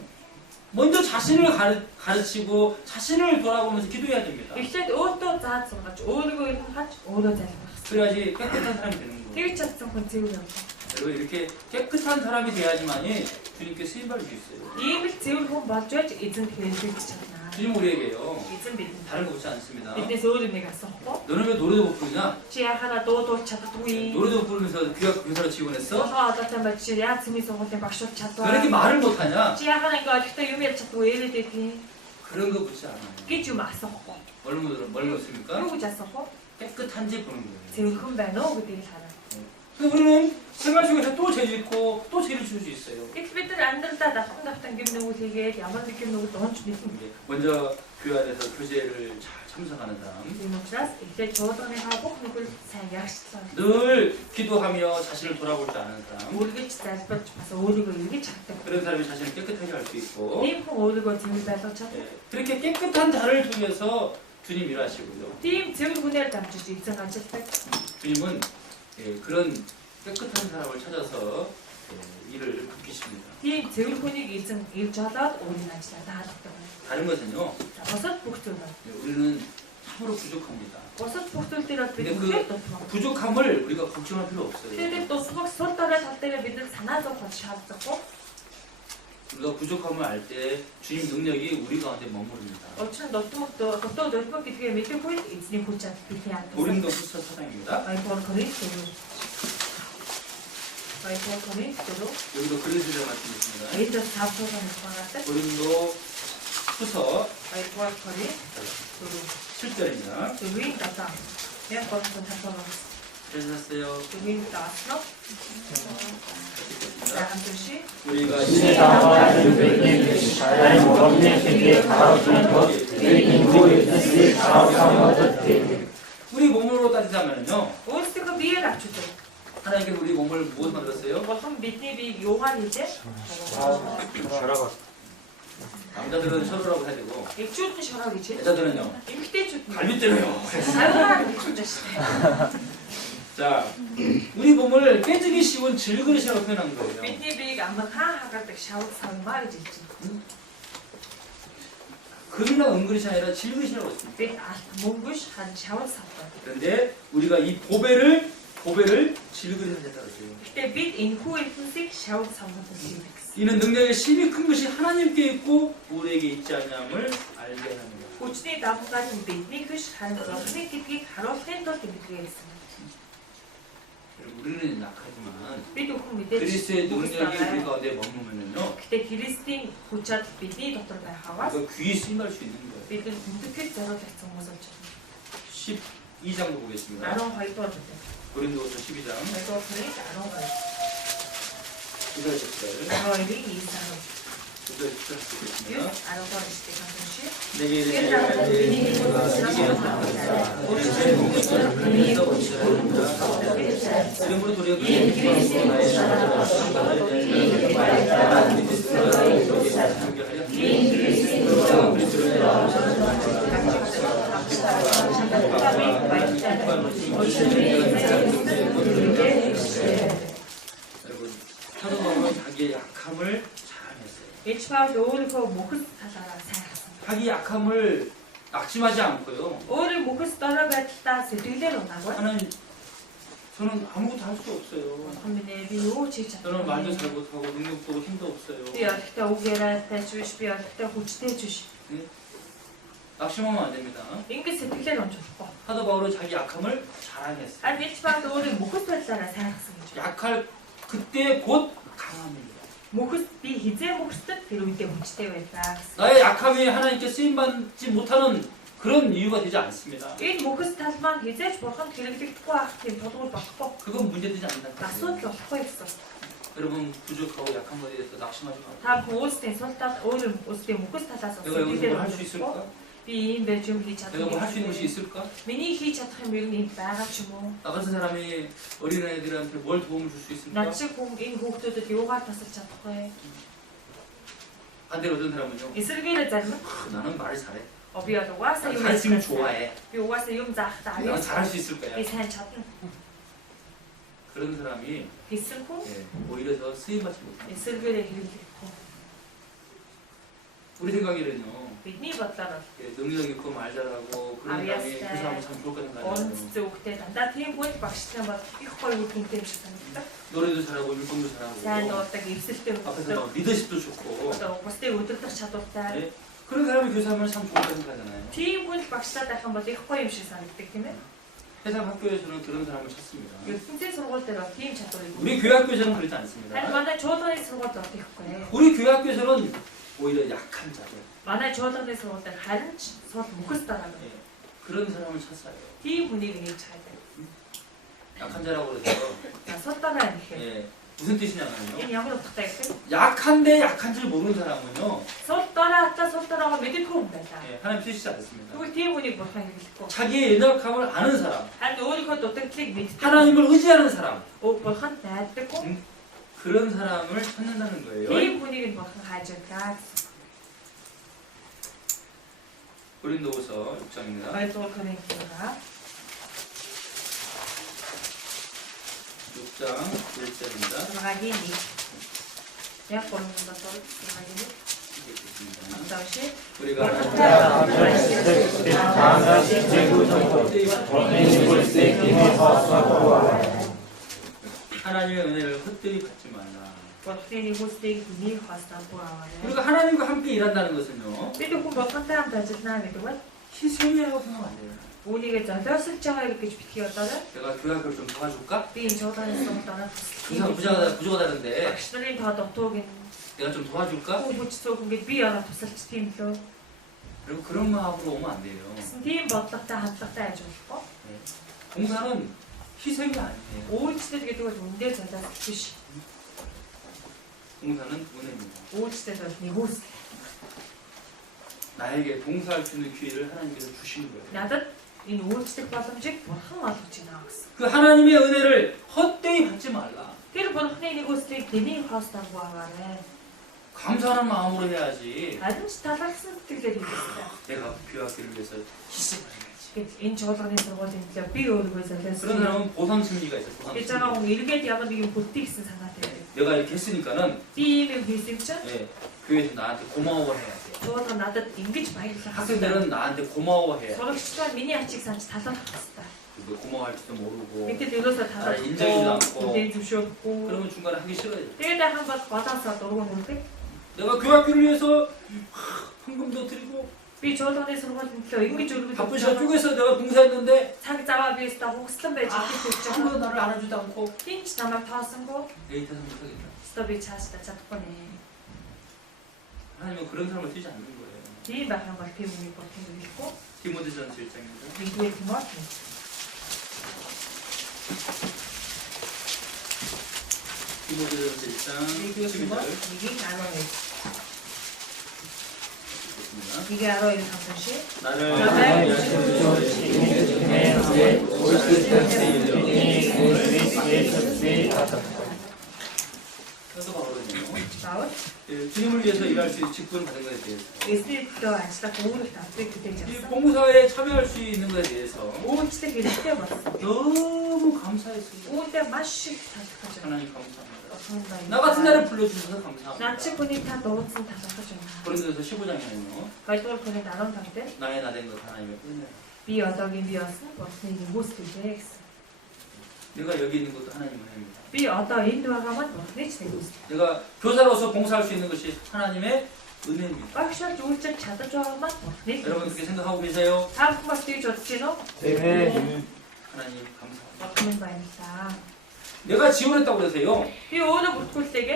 먼저 자신을 가르치고 자신을 돌아보면서 기도해야 됩니다. Эхлээд өөртөө зааж сургаж, өөрийгөө эргэн харж, өөрөө залбирах хэрэгтэй. 그래야지 깨끗한 사람이 되는 거예요. Тэгж чадсан хүн цэвэр юм. 여러분 이렇게 깨끗한 사람이 돼야지만이 주님께 쓰임 받을 수 있어요. Ийм л цэвэр хүн болж байж эзэнт хэрэглэж чадна. 주님 우리에게요. Эзэн бидэнд 다른 거 묻지 않습니다. биднээс өөр юм асуухгүй. 너는 왜 노래도 못 부르냐? Чи яхана дуудуулж чаддгүй. 노래도 못 부르면서 귀학 교사로 지원했어? Улаан одоотой байж чи яаж цэмийн сургуулийн багшуулж 왜 이렇게 чадваа. 말을 못하냐? Чи яхана ингээ 어떻게 юм ярьж чаддгүй ээлээд байдгийг 그런 거 묻지 않아요. гэж юм асуухгүй. 뭘 묻습니까? Юу гэж асуухгүй? 깨끗한지 보는 거예요. зөвхөн байна уу гэдгийг хараа. 근데 우리는 생활 속에서 또 죄 짓고 또 죄를 지을 수 있어요. Гэтэл бид нар амьдралдаа давтан гим нүгэл хийгээд ямар нэг гим нүгэл дуунч мэднэ. 먼저 교회 안에서 교제를 잘 참석하는 사람, Тийм учраас эхлээд чуулганыхаа бүх нүгэл сайн ягшлаа. 늘 기도하며 자신을 돌아볼 줄 아는 사람, Үргэлж залбирч бас өөрийгөө эргэж чаддаг. 그런 사람이 자신을 깨끗하게 할 수 있고, Тийм хүн өөрийгөө зэмэл байлгаж чаддаг. 그렇게 깨끗한 자를 통해서 주님 일하시고요. Тийм цэвэр хүнээр дамжиж эзэн ажилдаг. 주님은 그런 깨끗한 사람을 찾아서 일을 맡기십니다. Тийм цэвэр хүнийг эзэн ирж олоод өөрийн ажлаа даалгадаг. 다른 것은요, За бусад бүх зүйл нь. 우리는 참으로 부족합니다. Бусад бүх зүйл дээр бол бид 근데 үнэхээр 그 дутмаг. 부족함을 우리가 걱정할 필요 없어요. Тэгээд дутмаг сул дорой тал дээр бид нар санаа зовход шаардлагагүй. 우리가 부족함을 알 때 주님 능력이 우리 가운데 머무릅니다. Учир нь дутмаг гэдгээ мэдэх үед эзний хүч чадал бидний андсан. 고린도후서 4장입니다. Баяр Коринт 4. Баяр Коринт 4. 여기도 그리스도의 말씀이 있습니다. Энд 5 дугаар гаргадаг. 고린도 후서 Баяр Коринт 4. 7절입니다. 4-ийн 7. Яг гол тасалгаа. 되셨어요? 4-ийн 7. За хамтдаа 우리가 시다와 유백의 시다의 모범의 세계에 가로지는 것 일인구의 뜻을 가로삼아도 되게 우리 몸으로 따지자면요, өөрсдөө биеэр авч үзээ. 하나님께 우리 몸을 무엇 만들었어요? Бурхан бидний биеийг юугаар хийжээ? 남자들은 셔로라고 해야 되고, Эхчүүд нь шороо гэж. 여자들은요, Эмэгтэйчүүд нь 갈비 때려요. саргаар гэж шүү дээ. 자, 우리 몸을 깨지기 쉬운 질그릇이라고 표현한 거예요. Бидний биеийг амар хаагадаг шавд савмаа гэж хэлж байна. 금이나 은그릇이 아니라 질그릇이라고 했습니다. Бид алт мөнгөш хан шавд савдаг. 그런데 우리가 이 보배를 질그릇에 했다고 했어요. Гэтэ бид энэхүү ертөнцийг шавд савгад үлдээдэг гэсэн. 이는 능력의 힘이 큰 것이 하나님께 있고 우리에게 있지 않냐함을 알게 합니다. Хүчний давмгаар нь бидний хөш харин Бурханы гэдгийг харуулахын тулд ингэдэг гэсэн. 우리는 약하지만 Бид бүхэн мэдээж 그리스도의 능력이 우리 가운데 머무면은요, Гэтэ Христийн хүч чадал бидний дотор байхаваас 우리가 귀히 쓰임할 수 있는 거예요. бид хүндэтгэл зориулагдсан хүмүүс болж байна. 12장도 보겠습니다. 12 дугаар бүлэг. 고린도후서 12장 12 дугаар бүлэг 9절 10절 12-ийн 9-аар 9절 10절 보겠습니다. 10 дугаар эшлэг хамтдаа. 내게 이름으로 도리어 여러분, 사도 바울은 자기의 약함을 자랑했어요. Эч Паул өөрийнхөө мөхөс талаараа сайн хасан. 자기 약함을 낙심하지 않고요. Өөрийн мөхөс дорой байдалтаа сэтгэлээр унаагүй. 저는 아무것도 할 수 없어요. Бурхан минь ээ би юу ч хийж 저는 말도 чадахгүй. 잘 못하고 능력도 없고 힘도 없어요. Би одогтой үг яриатай ч биш, би одогтой хүчтэй ч биш. 낙심하면 안 됩니다. Ингээд сэтгэлээр унж болохгүй. 사도 바울은 자기 약함을 자랑했어요. А Эч Паул өөрийн мөхөс байдлаараа сайн хасан гэж. 약할 그때 곧 강합니다. Мөхөс би хизээ мөхөсдөд тэр үедээ хүчтэй байлаа гэсэн. 나의 약함이 하나님께 쓰임받지 못하는 그런 이유가 되지 않습니다. Энэ мөхөс тал маань хизээж бурханд хэрэглэгдэхгүй байх тийм тулгуур болохгүй. 그건 문제되지 않는다. Асуудал болохгүй гэсэн. 여러분 부족하고 약한 것에 대해서 낙심하지 마세요. Та өөрсдийн сул тал өөр өөрсдийн мөхөс талаас 내가 여기서 뭘 할 수 сэтгэлээр 있을까? би ийм байж юм хийж 내가 뭐 할 수 있는 것이 чадах. 있을까? Миний хийж чадах юм ер нь энд байгаа ч юм уу? 나 같은 사람이 어린아이들한테 뭘 도움을 줄 수 있을까? Над шиг хүн энэ хүүхдүүдэд юугаар тасалж чадах вэ? 반대로 어떤 사람은요. Эсвэргээрээ зарим нь 나는 말을 잘해. би бол угаасаа юм 가르치면 ярьж 좋아해. би угаасаа юм заахтаа 내가 잘할 수 있을 거야. би сайн чадна. 그런 사람이 Гэсэн хүн 오히려 더 쓰임받지 못합니다. эсвэргээрээ хэрэглэхгүй. 우리 생각에는요. Бидний бодлоор 능력 있고 말 잘하고 그런 사람이 그 사람은 참 좋을 것 бол 생각해요. онц зөвхтэй дандаа тийм хүн багшлан бол их гоё үр дүнтэй юм шиг санагдав. 노래도 잘하고 율동도 Сайн 잘하고 дуулдаг, эвсэлтэй 앞에서 өгдөг, 막 리더십도 좋고 одоо бусдыг өдөрлөх чадвартай. 네? 그런 사람이 교사하면 참 좋다고 생각하잖아요. Тийм хүн багшлаад байх юм бол их гоё юм шиг санагддаг тийм ээ. 세상 학교에서는 그런 사람을 찾습니다. ертөнцийн сургууль дээр бол тийм чадварыг. 우리 교회 학교에서는 그렇지 харин 않습니다. манай чуулганы сургуульд бол тийхгүй. 우리 교회 학교에서는 오히려 약한 자들, манай чуулганы сургууль дээр харин ч сул мөхөс дараадаг. 예, 그런 사람을 찾아요. Тийм хүнийг нээж хайдаг. 약한 자라고 그래서 За сул дараа гэхээр 예, 무슨 뜻이냐면요. энэ ямар утгатай гэхээр 약한데 약한 줄 모르는 사람은요, сул дараатай сул дараагаа мэддэг хүн байлаа. 예, 하나님 쓰시지 않습니다. Тэгвэл тийм хүнийг бурхан хэрэглэхгүй. 자기의 연약함을 아는 사람, харин өөрийнхөө дутагдлыг мэддэг. 하나님을 의지하는 사람, бурханд найддаг хүн. 그런 사람을 찾는다는 거예요. Тийм хүнийг нь бурхан хайж байгаа. 고린도후서 6장입니다. 2 дугаар Коринфянаа 6장 1절입니다. 6-гийн 1. Яг 3 дугаар 6-гийн 1. 다시 우리가 하나님의 은혜를 헛되이 받지 말라. бурханы хүслийг хүний хасдаггүй аваарай. 우리가 하나님과 함께 일한다는 것은요, бид хүн бурхантай хамт ажиллана гэдэг бол 희생이라고 생각 안 돼요. үүнийгээ золиослж байгаа гэж битгий бодоорой. 내가 교회 학교를 좀 도와줄까? Би энэ чуулганы сургалтаараа 부족하다는데 багш нарын тоо дутууг нь 내가 좀 도와줄까? хүч цөөхөн гэж би ороод тусалж тийм лөө. 그리고 그런 마음으로 오면 안 돼요. гэсэн тийм бодлоготой хандлагатай байж болохгүй. 봉사는 희생이 아니에요. Үйлчлэл гэдэг бол үндэ золиослох биш. 봉사는 은혜입니다. Үйлчлэл бол нэгүс. 나에게 봉사할 수 있는 기회를 하나님께서 주신 거예요. Надад энэ үйлчлэх боломжийг бурхан олгож байна гэсэн. 그 하나님의 은혜를 헛되이 받지 말라. Тэр бурханы нэгүслийг дэний хоостойгоо аваарай. 감사하는 마음으로 해야지. Харин ч талархсан сэтгэлээр хийх ёстой. 내가 교회학교를 위해서 희생을 해야지. Гэвч энэ чуулганы сургуулийн төлөө би өөрийгөө 그런 золиослоо. 사람은 보상 심리가 있어요. 보상 гэж 심리. байгаа хүн эргээд ямар нэг юм бүтээ гэсэн санаатай байдаг. 내가 이렇게 했으니까는 Би ийм юм хийсэн чинь 예, 교회에서 나한테 고마워해야 돼. чуулга надад ингэж баярлах. 학생들은 나한테 고마워해야 돼. сурагчдаа миний ачийг санаж талархах хэрэгтэй. 근데 고마워할지도 모르고 Гэтэл ерөөсөө 인정이도 않고. талархахгүй, үдэн зөвшөөрөхгүй. 그러면 중간에 하기 싫어요. Тэгээд 한 번 годоосоо дургуун үрдэг. 내가 교회학교를 위해서 헌금도 드리고 Би чуулганы сургуулийн төлөө ингэж өргөж 바쁜 시간 쪼개서 내가 봉사했는데 цаг заваа би өстө хугслан байж итгэж байгаа. 아무도 나를 알아주지 않고 Хинч намайг тоосонгүй. 데이터는 못하겠다. Өстө би цаашдаа чадахгүй нэ. 하나님은 그런 사람을 쓰지 않는 거예요. Тийм байх юм бол тийм үнийг бурхан хэрэглэхгүй. 디모데전서 1장입니다. Нэгдүгээр Тимоти. 디모데전서 1장 Нэгдүгээр 12절 Тимоти 1:11. 읽겠습니다. 1:12 хамсан ши. 나를 그래서 바울은요. Баавал 예, 주님을 위해서 일할 수 있는 직분을 받은 것에 대해서 эсрэлтөө ажиллах үүрэгт авдаг гэдэг 이 юм. 봉사에 참여할 수 있는 것에 대해서 Үйлчлэх хэрэгтэй болсон. 너무 감사했습니다. Үүндээ маш их талархаж байна. 하나님 감사합니다. Бурхан баярлалаа. 나 같은 나를 불러주셔서 Наад 감사합니다. шиг хүнийг та дуудсан талархаж байна. 고린도서 15장에는요. 2 дугаар Коринт 15 дээр 나의 나된 것 하나님의 은혜. би одоогийн би болсон Бурханы нэгүсгэлээ гэсэн. 내가 여기 있는 것도 하나님의 은혜입니다. Би одоо энд байгаа маань Бурханы ч нэгүсэл. 내가 교사로서 봉사할 수 있는 것이 하나님의 은혜입니다. Багшаар үйлчлж чадаж байгаа маань Бурханы 여러분 нэгүсэл. 그렇게 생각하고 계세요? Та бүхэн бас тийж бодож байна уу? 하나님 감사합니다. Бурханы баярлалаа. 내가 지원했다고 그러세요. Би өөрөө бүртгүүлтэйгээ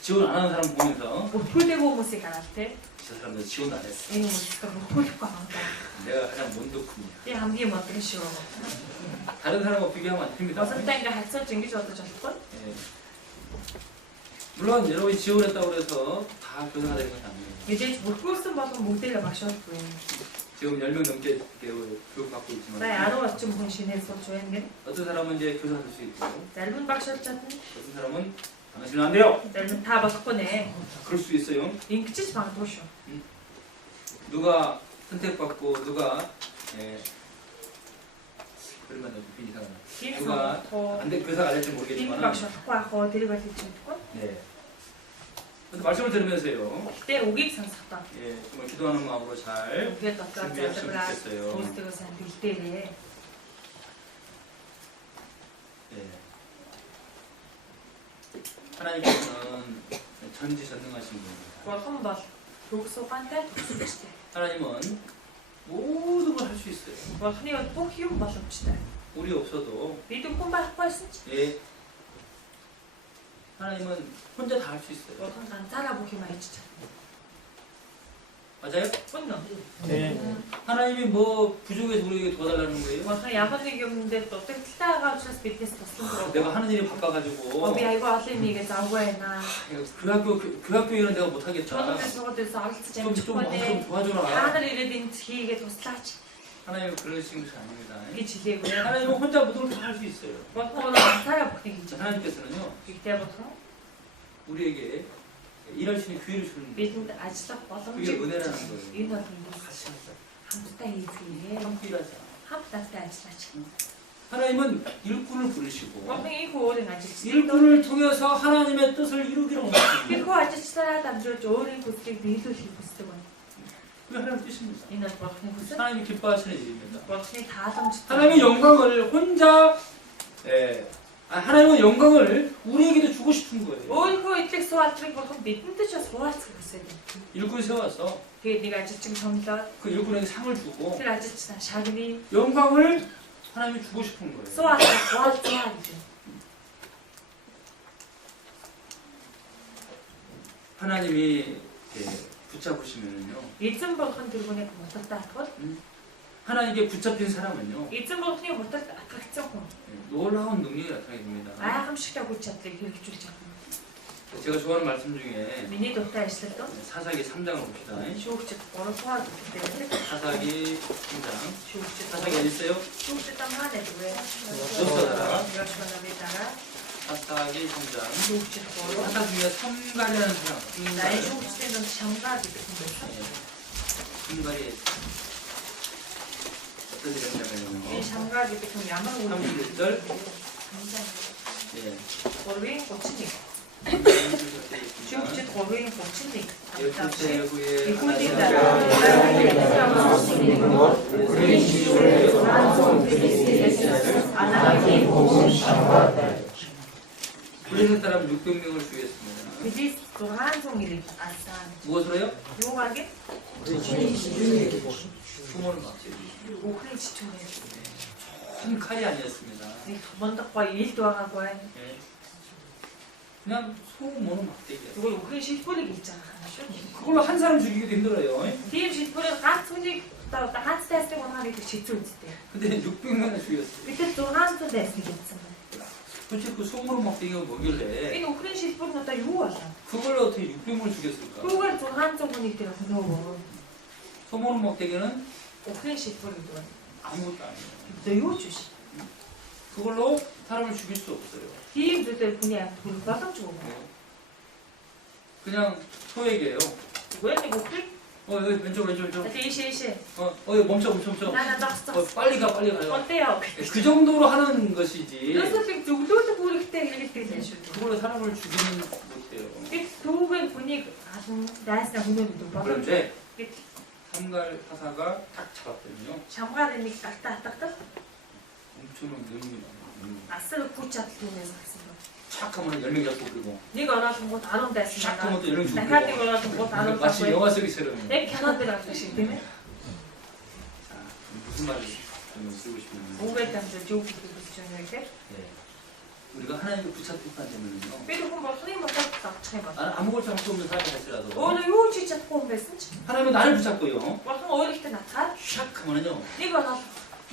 지원 안 하는 사람 보면서 бүртгүүлээгүй хүмүүсийг хараад те. 저 사람들 지원 안 했어. Энэ хүмүүстэй бүртгүүлэхгүй байгаа. 내가 가장 먼도쿤이야. Би хамгийн модон шүү. 다른 사람과 비교하면 안 됩니다. Босонтой ингээ харьцуулж ингэж бодож болохгүй. 예. 물론 여러분이 지원했다고 해서 다 교사가 되는 건 아니에요. Мэдээж бүртгүүлсэн болгон бүгдээрээ багшаахгүй. 지금 10명 넘게 교육받고 За 있지만 10 орчим хүн шинээр сурч байна гэнэ. 어떤 사람은 이제 교사 될 수 있고 Зарим нь багшуулж чадна. 어떤 사람은 당신은 안 돼요. Зарим нь та болохгүй нэ. 그럴 수 있어요. Ингэчих магадгүй шүү. 누가 선택받고 누가 그러면 좀 이상하나. Тийм 누가 тоо 안돼 교사가 안 될지 тийм 모르겠지만 багш болохгүй ах уу тэрийг бол хийж чадахгүй. 네. 근데 말씀을 들으면서요. Гэтэ үгийг сонсохдоо 예, 정말 기도하는 마음으로 잘 үгээр дотроо 준비했으면 залбираад 좋겠어요. өөртөө сайн бэлдээрээ. 예. 하나님께서는 전지전능하신 분입니다. Бурхан бол 독서관대 독서시대. 하나님은 모든 걸 할 수 있어요. бурхны бүх юм боломжтой. 우리 없어도 Бид хүн байхгүй ч 예. 하나님은 혼자 다 할 수 있어요. бурхан ганцаараа бүх юм хийж чадна. 맞아요? Үнэн үү? 네. 하나님이 뭐 부족해서 우리에게 도와달라는 거예요? Бурхан ямар нэг юмдээ дутагдaltaй байгаа учраас биднээс туслан 내가 гоо. 하는 일이 바빠가지고 Би айгүй олон юм ийгээ завгүй байна. 그 학교 일은 내가 못하겠다. Чөлөөс суугаад оролцож амжихгүй 좀 байна. 도와줘라. Та нар ирээд энд хийгээд туслаач 하나님은 그러시는 것이 아닙니다. гэж хэлээгүй. 하나님은 혼자 모든 걸 다 할 수 있어요. Бурхан ганцаараа бүхнийг хийж чадна. 하나님께서는요, Гэхдээ бурхан 우리에게 일할 수 있는 기회를 주는 거예요. бидэнд ажиллах 그게 боломжийг 은혜라는 거예요. энэ бол энэ 같이 하자. хамтдаа хийцгээе. 함께 일하자. Хамт талтай ажиллаач. 하나님은 일꾼을 부르시고 Бурхан энэ өөрийн ажилчдыг 일꾼을 통해서 하나님의 뜻을 이루기를 원하십니다. тэрхүү ажилчдаараа дамжуулж өөрийн хүслийг биелүүлэхийг хүсдэг байна. 그게 하나님의 뜻입니다. Энэ бол бурханы хүсэл. 하나님이 기뻐하시는 일입니다. бурханы тааламжтай. 하나님의 영광을 혼자 하나님은 영광을 우리에게도 주고 싶은 거예요. өөрийнхөө идлэг суултрыг бурхан бидэнд ч бас хуваалцах хүсэж байна. 일꾼 세워서 Тэгээд нэг ажилчин томлоод 그 일꾼에게 상을 주고 тэр ажилчдаа шагныг 영광을 하나님이 주고 싶은 거예요. суултрах хуваалцаа гэж. 하나님이 붙잡으시면은요. Эзэн бурхан тэргүүнийг мутагтаа атгал 하나님께 붙잡힌 사람은요. эзэн бурханы мутагт атгагдсан хүн 놀라운 능력이 나타나게 됩니다. гайхамшигтай хүч чадлыг хэрэгжүүлж чадна. 제가 좋아하는 말씀 중에 Миний дуртай ажиллалт 사사기 3장을 봅시다. шүүгчд 3 дугаар бүлэгт 사사기 3장. шүүгчд 사사기 어디 있어요? шүүгчд хамаа нэгвэ. 역사다라. 역사다라. 사사기 3장. шүүгчд 3. 사사 중에 삼갈이라는 사람. 나의 шүүгчдийн нэг шамгаа гэдэг хүн байсан. 삼갈이 어떤 일을 Энэ 했냐면요. шамгаа гэдэг хүн ямар үйл 31절. 예. 3-ын 31. шүүгчд 3-ын 31. 열두째 후에 이후에 불리는 사람 600명을 죽였습니다. Бидээс 600 нэрийг алсан. 무엇으로요? Юу гаагээ? 수모를 막지. Үхрийн чичүүрээ. 큰 칼이 아니었습니다. Нэг мондохгүй илд байгаагүй. 예. 그냥 소모는 막대기예요. Зүгээр үхрийн шилбэрийг хийж байгаа юм шүү. 그걸로 한 사람 죽이기도 힘들어요. Тийм шилбэрээр ганц хүнийг ганц тайсныг унахыг шийдсэн үстэй. 근데 600명을 죽였어요. Бид 600 тайсныг хийсэн байна. 도대체 그 소모는 막대기가 뭐길래 Энэ үхрийн шилбэр нь одоо юу болов? 그걸로 어떻게 600명을 죽였을까? Түүгээр 600 хүнийг тэр хөнөөгөө. 소모는 막대기는 Үхрийн шилбэр гэдэг байна. 아무것도 아니에요. Одоо юу ч биш. 그걸로 사람을 죽일 수 없어요. Тийм зүйлээр хүний амьд хүрэх боломжгүй байна. 그냥 소에게요. Зүгээр нэг үхрийг 여기 왼쪽. ийшээ. 여기 멈춰. Наа дагцсан. 빨리 가요. Онтэй яв. 그 정도로 하는 것이지. Өөрсдөө зөвлөлт үүрэгтэй хэрэгэлдэг юм шүү дээ. 그걸로 사람을 죽이는 못해요. Бид түүгээр хүнийг алан дайснаа хөнөөгдөв боломж. 그런데 Бид 삼갈 하사가 딱 잡았더니요. шамгаар энийг галтаа хатгадал 엄청난 능력이 나와요. асар хүч чадал түүнээс гарсан байна. 착 하면 10명 잡고 그리고 Нэг оролцонгууд 10 дайсан 착 байна. 하면 또 10명 죽고 Дахиад нэг оролцонгууд 10 마치 дайсан. 영화 속에처럼. Яг кинонд дэр гардаг шиг тийм ээ. 자, 무슨 말을 좀 쓰고 싶냐면 Үүгээр дамжуулж юу гэж хэлж байна вэ гэхээр 우리가 하나님께 붙잡혔다면요. бид хүн бурхны мотод давчих юм бол 나는 아무것도 할 수 없는 사람이 할지라도 өөрөө юу ч хийж чадахгүй юм байсан ч 하나님은 나를 붙잡고요. бурхан өөрийнхөө натгаад 샥 하면은요. нэг орол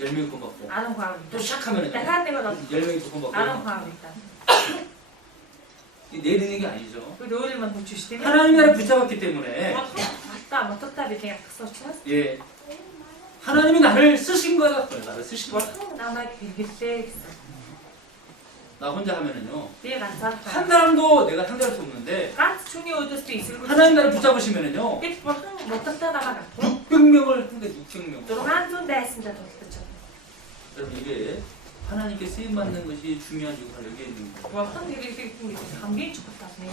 10명이 구원받고 10 хаав. 또 샥 하면은요. Дахиад нэг орол 10명이 또 10 구원받고 хаав гэдэг. 이게 내 능력이 아니죠. Бид өөрийн хүч биш тийм ээ. 하나님이 나를 붙잡았기 때문에 мотодтой бидний ягсан учраас 예. 하나님이 나를 쓰신 거야. 나를 쓰신 거야. бурхан намайг хэрэглээ гэсэн. 나 혼자 하면은요. Би ганцаар 한 사람도 내가 상대할 수 없는데 ганц хүний өдөөс би эсэргүүцэж 하나님 나를 붙잡으시면은요. бид бурхан мотодтой намайг авах. 600명을 근데 600명. 600 дайсандаа тултаж байна. 여러분 이게 하나님께 쓰임 받는 것이 중요한 이유가 여기에 있는 거예요. Бурхан хэрэглэгдэх нь хамгийн чухал тал нэ.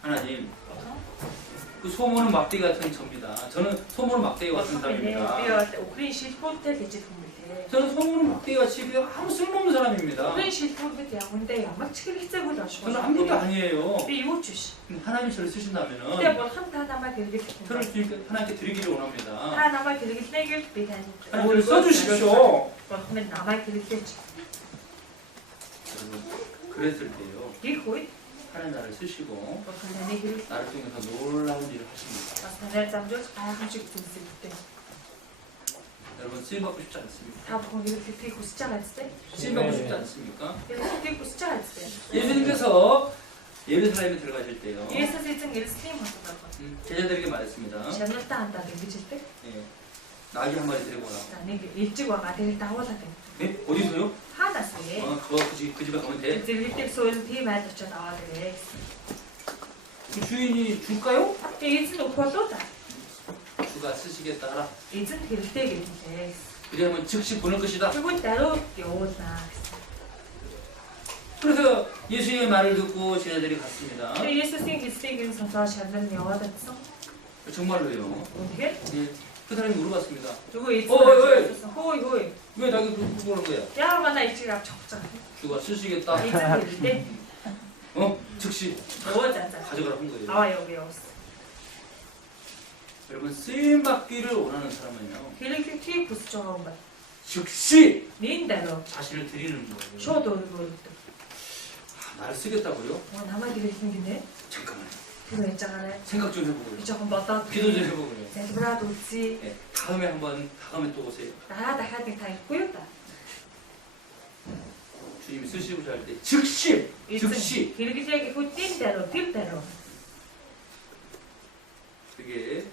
하나님 그 소모는 막대기 같은 접니다. 저는 소모는 막대기 같은 Би 사람입니다. үхрийн шилбүүртэй л ижил хүн билээ. 돼. 저는 송은 박대같이 그냥 아무 쓸모없는 사람입니다. 그런 실패를 대하는데 양막치기를 희생을 저는 아무것도 아니에요. 근데 이거 주시. 하나님이 저를 근데 쓰신다면은 뭐 하나만 드리기 저를 하나님께 드리기를 원합니다. 하나만 드리기 내길 비단. 하나님을 써주십시오. 그러면 남아 드릴 때지. 여러분, 그랬을 때요. 이거 하나님 나를 쓰시고 뭐 하나님 길. 나를 통해서 놀라운 일을 하십니다. 하나님 잠조 다양식 분실 때. 여러분 쓰임받고 싶지 않습니까? 다 거기를 듣고 숫자가 있을 때. 쓰임받고 싶지 않습니까? 그래서 듣고 숫자가 있을 때. 예수님께서 예루살렘에 들어가실 때요. 예수 세증 예수님 하셨다고. 제자들에게 말했습니다. 저녁 때 한다 되실 때. 예, 나귀 한 마리 데리고 오라. 나는 일찍 와가 될 나와다 돼. 네? 어디서요? 하나서에. 그 집에 가면 돼. 일찍 소는 비만 저 나와야 돼. 그 주인이 줄까요? 이제 높아도 다. 주가 쓰시겠다 하라. 이제 길때게 돼. 그리하면 즉시 보낼 것이다. 그리고 따로 요나. 그래서 예수님의 말을 듣고 제자들이 갔습니다. 근데 예수님 길때게 서서 샤는 여와다서. 정말로요. 어떻게? 예, 그 사람이 물어봤습니다. 누구 이제 호이 호이. 왜 나기 그러는 거야? 야가 나 일찍 앞 적자. 주가 쓰시겠다. 이제 길때 즉시 여와자자. 가져가라 한 거예요. 아와 여기 왔어. 여러분 쓰임 받기를 원하는 사람은요. 길게 뒤에 부스처럼 봐. 즉시 닌다로. 자신을 드리는 거예요. 쇼도 이거. 나를 쓰겠다고요? 남아 길게 생기네. 잠깐만요. 그거 있잖아. 생각 좀 해보고요. 조금 뻗다. 기도 좀 해보고요. 제브라 도지. 네, 다음에 또 오세요. 나라다 하든 다 있고요다. 주님이 쓰시고자 할 때 즉시 길게 되게 그 뛴대로 뛸대로. 그게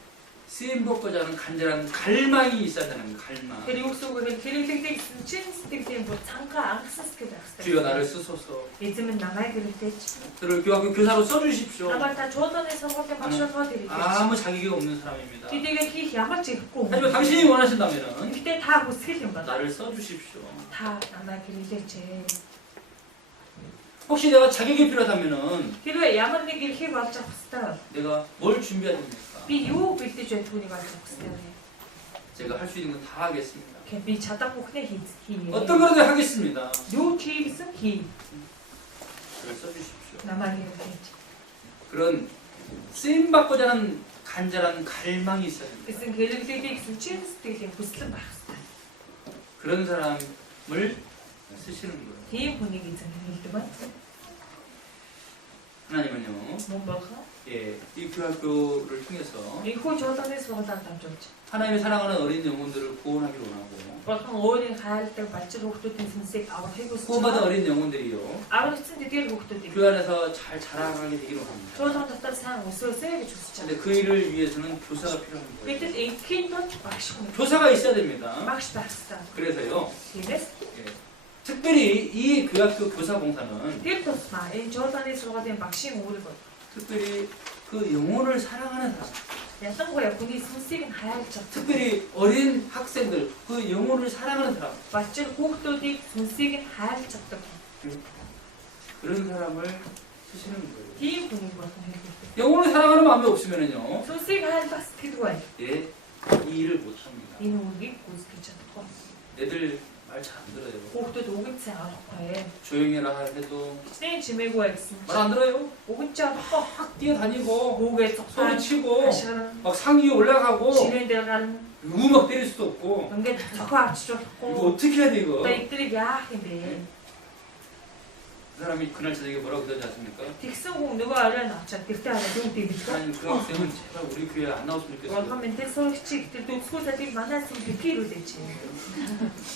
쓰임 받고자 하는 간절한 갈망이 있어야 되는 거예요. 갈망. 그리고 속에 길게 되게 진스틱 뭐 잠깐 안 썼을 때. 주여 나를 쓰소서. 요즘은 남아야 그럴 때지. 저를 교학교 교사로 써주십시오. 남아 다 조던에서 그렇게 맞춰서 드릴게요. 아무 자격이 없는 사람입니다. 기대가 기 야만 찍고. 하지만 당신이 원하신다면 그때 다 못쓰게 된 거다. 나를 써주십시오. 다 남아야 그럴 때지. 혹시 내가 자격이 필요하다면은 그리고 야만 내길 히 왔자 없다. 내가 뭘 준비해야 됩니까? 비요 빌때 제 돈이 왔자 없다. 제가 할 수 있는 건 다 하겠습니다. 걔비 자다고 그냥 히. 어떤 거라도 하겠습니다. 요 뒤에서 히. 저를 써주십시오. 남아야 그럴 때지. 그런 쓰임 받고자 하는 간절한 갈망이 있어야 됩니다. 그래서 길게 되게 진스틱 무슨 막. 그런 사람을 쓰시는 거예요. 뒤에 분위기 있잖아요. 이때만 하나님은요, 뭔가 이 교학교를 통해서 이거 저단에서 왔다 남줬지. 하나님이 사랑하는 어린 영혼들을 구원하기를 원하고, 그럼 어린 가을 때 맞지로 혹도 된선생 아우 해고 구원받은 어린 영혼들이요, 아우 쓴데 뒤에 혹도 돼. 교회 안에서 잘 자라가게 되기를 원합니다. 저단 갖다 상 옷을 써야 좋지. 근데 그 일을 위해서는 교사가 필요한 거예요. 그때 인킨도 막시고 교사가 있어야 됩니다. 막시 박스다. 그래서요, 이랬어. 특별히 이 교학교 교사 봉사는 딜토스마 이 저단에서 가된 막시 오르고. 특별히 그 영혼을 사랑하는 사람, 약간 거야 분이 선생은 하얄죠. 특별히 어린 학생들, 그 영혼을 사랑하는 사람, 맞지로 혹도 돼 선생은 하얄죠. 그런 사람을 쓰시는 거예요. 뒤에 분이 뭐 영혼을 사랑하는 마음이 없으면은요, 선생 하얄 박스 기도해. 이 일을 못 합니다. 이놈이 고스케쳤고. 애들 말 잘 안 들어요. 혹도 오근치 않고 조용해라 해도 생 지매고 있으면 말 안 들어요. 오근치 않고 막 뛰어다니고 목에 소리치고 사실은 막 상 위에 올라가고 지는 데로 가는 음악 때릴 수도 없고. 연계 자꾸 앞치죠. 이거 어떻게 해야 돼 이거? 나 이들이 야인데 그 사람이 그날 저녁에 뭐라고 그러지 않습니까? 딕스공 누가 알려나? 자 딕스 알아 좀 딕스. 하나님 그 학생은 제발 우리 교회에 안 나왔으면 좋겠어요. 원하면 대서식 들도 소자들이 많았으면 비피로 되지.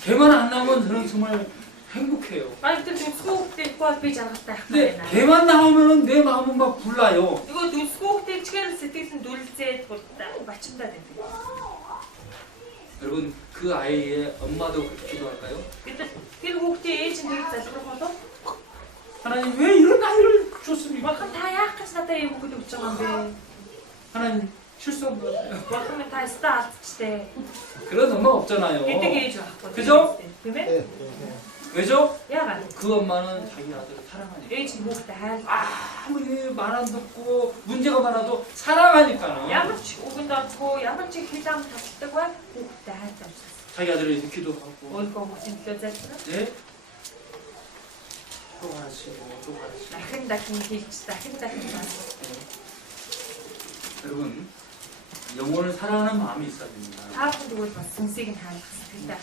걔만 안 나오면 저는 정말 행복해요. 아니 근데 수업 때 과비 잘했다. 근데 걔만 나오면은 내 마음은 막 불나요. 이거 누 수업 때 치료를 때는 놀때 딱 맞춘다 돼. 여러분 그 아이의 엄마도 그렇게 기도할까요? 근데 필곡 때 예진들이 들어가서 하나님 왜 이런 아이를 줬습니까? 와한 다 약까지 나타 이거 그때 웃정한데 하나님 실수한 것 같아요. 와하면 다 스타트 때 그런 엄마가 없잖아요. 이때게 해줘. 그죠? 그러면 왜죠? 야가 그 엄마는 자기 아들을 사랑하니까. 예진 목다 아무리 말 안 듣고 문제가 많아도 사랑하니까는. 야무치 오근 넣고 야무치 기장 다 죽다고 목다 했다. 자기 아들을 이렇게 기도하고 өөрийнхөө хүмүүсийн төлөө залбирна. 네? 또 가르치고 또 가르치고 Дахин хэлж, дахин зааж. 여러분 영혼을 사랑하는 마음이 있어야 됩니다. Та бүхэн тэгвэл бас сүнсийг нь хаалгах хэрэгтэй байна.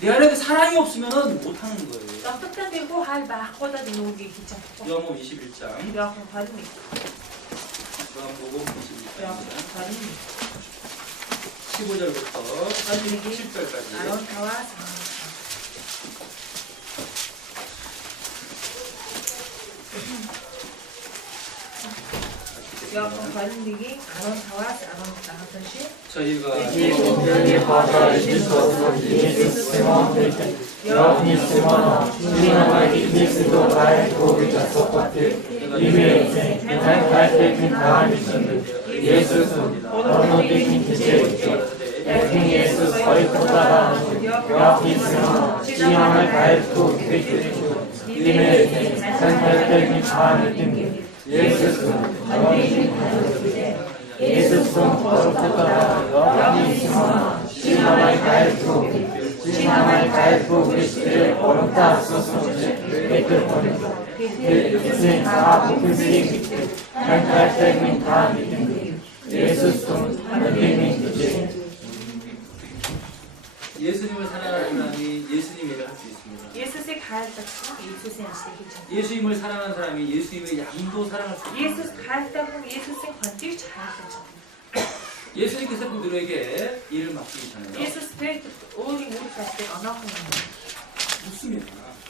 내 안에 그 사랑이 없으면 못하는 거예요. Дотогтой тэрхүү хаал байхгүй даа энэ үгийг хийж чадахгүй. 요한복음 21장 Яахан 21. 요한복음 21장입니다. Яахан 21. 15절부터 10절까지 15-аас Яахан 21-ийн 15-аас 17-ш. 저희가 예수님의 바다에 있어서 예수 세마음을 여호와의 세마나 주님의 그리스도 나의 도리자 속같이 이외에 갈때긴 다하시는 예수는 언어적인 기체였죠. 예수 서리보다가 여호와의 세마나 지향을 가했고 그리스도 이외에 갈때긴 다하는 예수는 예수는 거룩하다 여호와의 세마나 지향을 가했고 그리스도의 어렵다 소송을 베풀거든요. 그것은 다 복음이 갈때긴 다하는 예수는 하나님의 뜻이 예수님을 사랑하는 사람이 예수님 일을 할 수 있습니다. 예수스의 가을딱 예수스의 아시대 괜찮아. 예수님을 사랑하는 사람이 예수님의 양도 사랑할 수 있습니다. 예수스 가을딱 예수스의 관계 잘 괜찮아. 예수님께서 그들에게 일을 맡기잖아요. 예수스 때 우리 갔을 때 언어하는 묻습니다.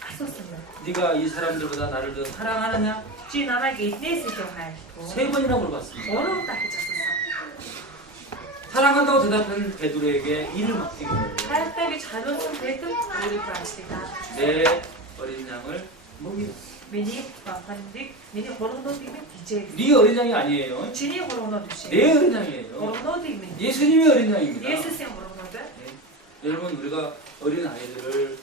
아셨습니다. 네가 이 사람들보다 나를 더 사랑하느냐? 지 남에게 있네스도 가고. 3번이나 물어봤습니다. 어려운 딱 해줬었어. 사랑한다고 대답한 베드로에게 일을 맡긴 거예요. 가을딱이 잘 웃은 배도 우리 아시대다. 내 어린 양을 먹이라. 미니 바판디 미니 호롱노디면 이제 네 어린 양이 아니에요. 진이 호롱노듯이. 내 어린 양이에요. 호롱노디면 예수님의 어린 양입니다. 예수스의 호롱노드. 여러분 우리가 어린 아이들을